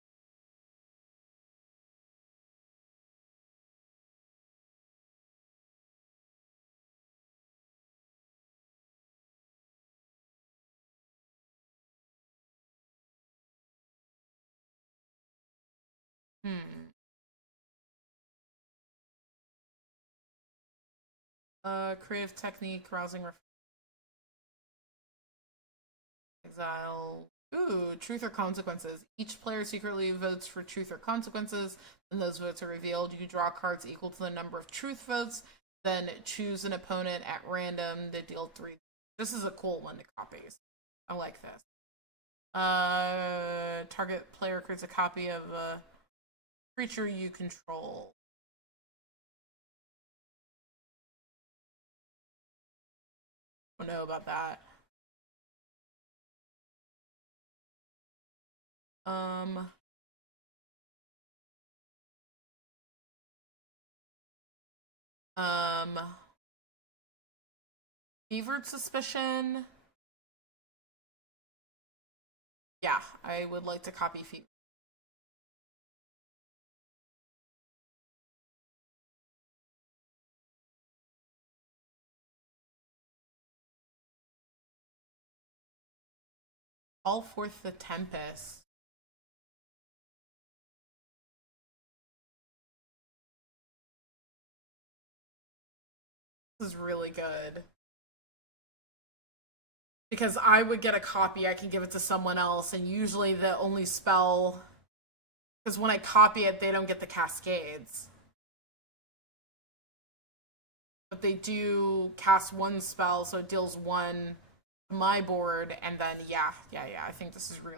Creative technique, rousing exile. Ooh, truth or consequences. Each player secretly votes for truth or consequences, and those votes are revealed. You draw cards equal to the number of truth votes, then choose an opponent at random to deal 3. This is a cool one to copy. I like this. Target player creates a copy of a creature you control. I don't know about that. Um, Fevered Suspicion. Yeah, I would like to copy Fever. Call forth the Tempest. This is really good. Because I would get a copy, I can give it to someone else, and usually the only spell. Because when I copy it, they don't get the cascades. But they do cast one spell, so it deals 1 to my board, and then, yeah, I think this is really.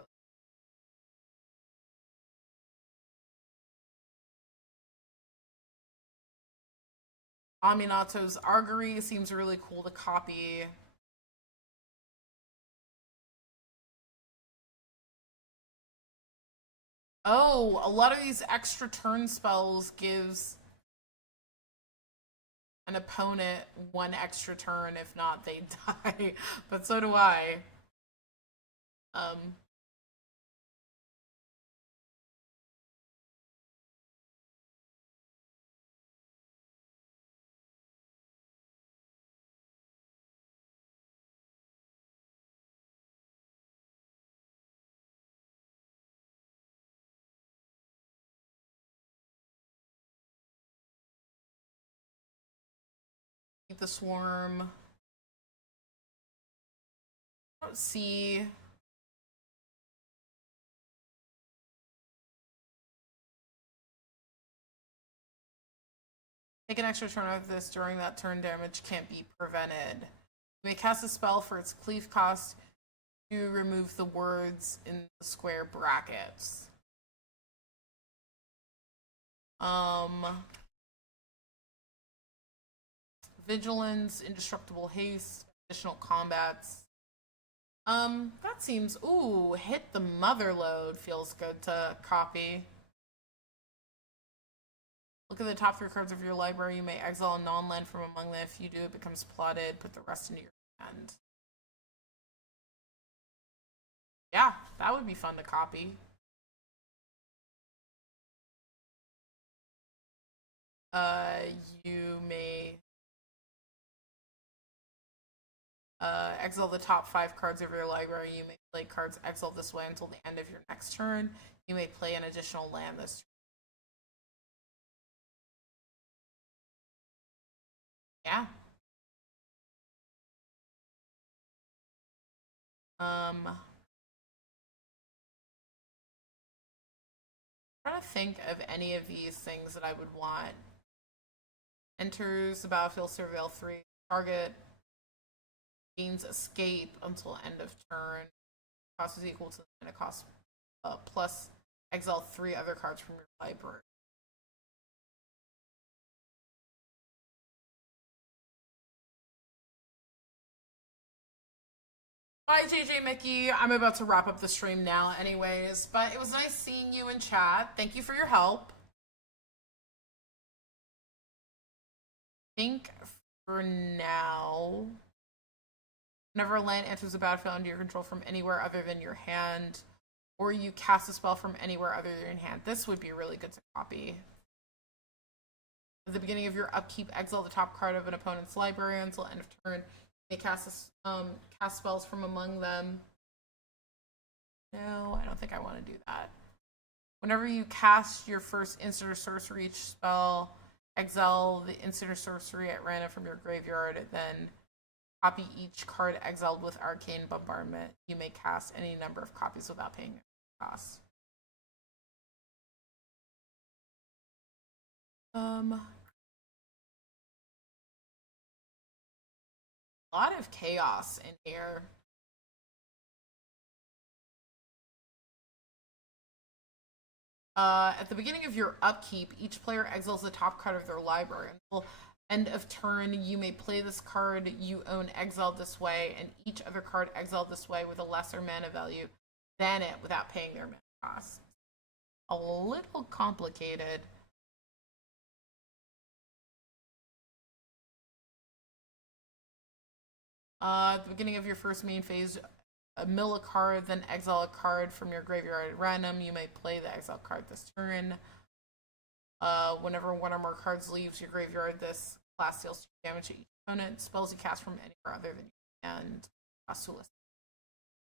Aminato's Augury seems really cool to copy. Oh, a lot of these extra turn spells gives an opponent 1 extra turn. If not, they die. But so do I. Um, the swarm. Let's see. Take an extra turn of this during that turn. Damage can't be prevented. You may cast a spell for its cleave cost. to remove the words in the square brackets. Vigilance, indestructible haste, additional combats. That seems, ooh, hit the mother load feels good to copy. Look at the top 3 cards of your library. You may exile a non-land from among them. If you do, it becomes plotted. Put the rest into your hand. Yeah, that would be fun to copy. You may exile the top 5 cards of your library. You may play cards exiled this way until the end of your next turn. You may play an additional land this turn. Yeah. Trying to think of any of these things that I would want. Enters the battlefield, surveil 3. Target gains escape until end of turn. Cost is equal to the mana cost plus exile 3 other cards from your library. Bye, JJ Mickey. I'm about to wrap up the stream now anyways, but it was nice seeing you in chat. Thank you for your help. I think for now, whenever a land enters the battlefield under your control from anywhere other than your hand, or you cast a spell from anywhere other than your hand, this would be really good to copy. At the beginning of your upkeep, exile the top card of an opponent's library until end of turn. You may cast spells from among them. No, I don't think I want to do that. Whenever you cast your first instant or sorcery spell, exile the instant or sorcery at random from your graveyard, then copy each card exiled with Arcane Bombardment. You may cast any number of copies without paying costs. A lot of chaos in here. At the beginning of your upkeep, each player exiles the top card of their library. Until end of turn, you may play this card you own exiled this way, and each other card exiled this way with a lesser mana value than it without paying their mana cost. A little complicated. At the beginning of your first main phase, mill a card, then exile a card from your graveyard at random. You may play the exile card this turn. Whenever one or more cards leaves your graveyard, this class deals 2 damage to each opponent. Spells you cast from anywhere other than you, and Asulis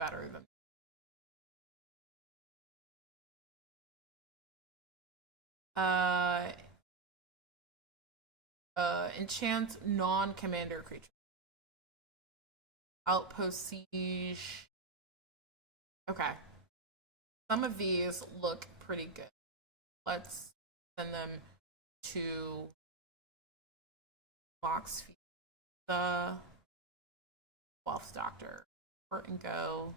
better than. Enchant non-commander creature. Outpost Siege. Okay. Some of these look pretty good. Let's send them to Box the 12th Doctor. Port and go.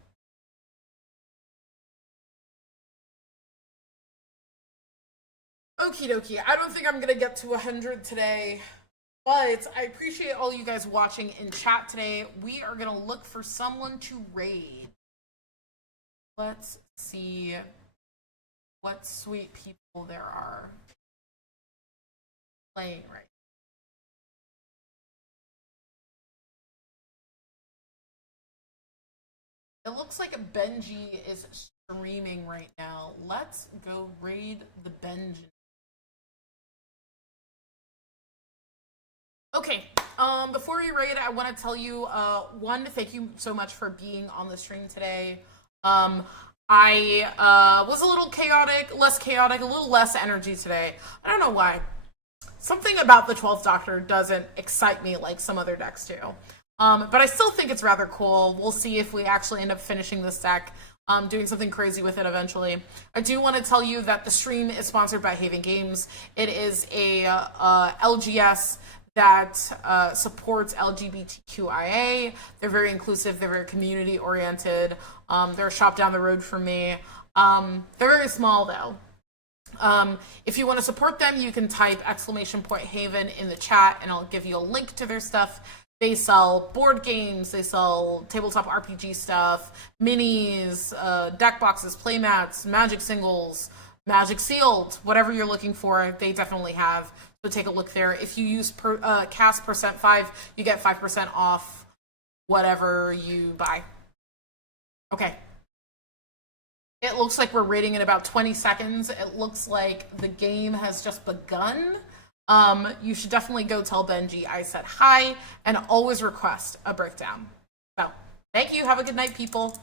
Okie dokie. I don't think I'm gonna get to 100 today, but I appreciate all you guys watching in chat today. We are gonna look for someone to raid. Let's see what sweet people there are playing right now. It looks like Benji is streaming right now. Let's go raid the Benji. Okay, before we raid, I want to tell you, one, thank you so much for being on the stream today. I was a little chaotic, a little less energy today. I don't know why. Something about the 12th Doctor doesn't excite me like some other decks do. But I still think it's rather cool. We'll see if we actually end up finishing this deck, doing something crazy with it eventually. I do want to tell you that the stream is sponsored by Haven Games. It is a LGS that supports LGBTQIA. They're very inclusive. They're very community oriented. They're a shop down the road from me. They're very small though. If you want to support them, you can type !Haven in the chat and I'll give you a link to their stuff. They sell board games, they sell tabletop RPG stuff, minis, deck boxes, playmats, magic singles, magic sealed, whatever you're looking for, they definitely have. So take a look there. If you use cast %5, you get 5% off whatever you buy. Okay. It looks like we're rating in about 20 seconds. It looks like the game has just begun. You should definitely go tell Benji I said hi and always request a breakdown. So, thank you. Have a good night, people.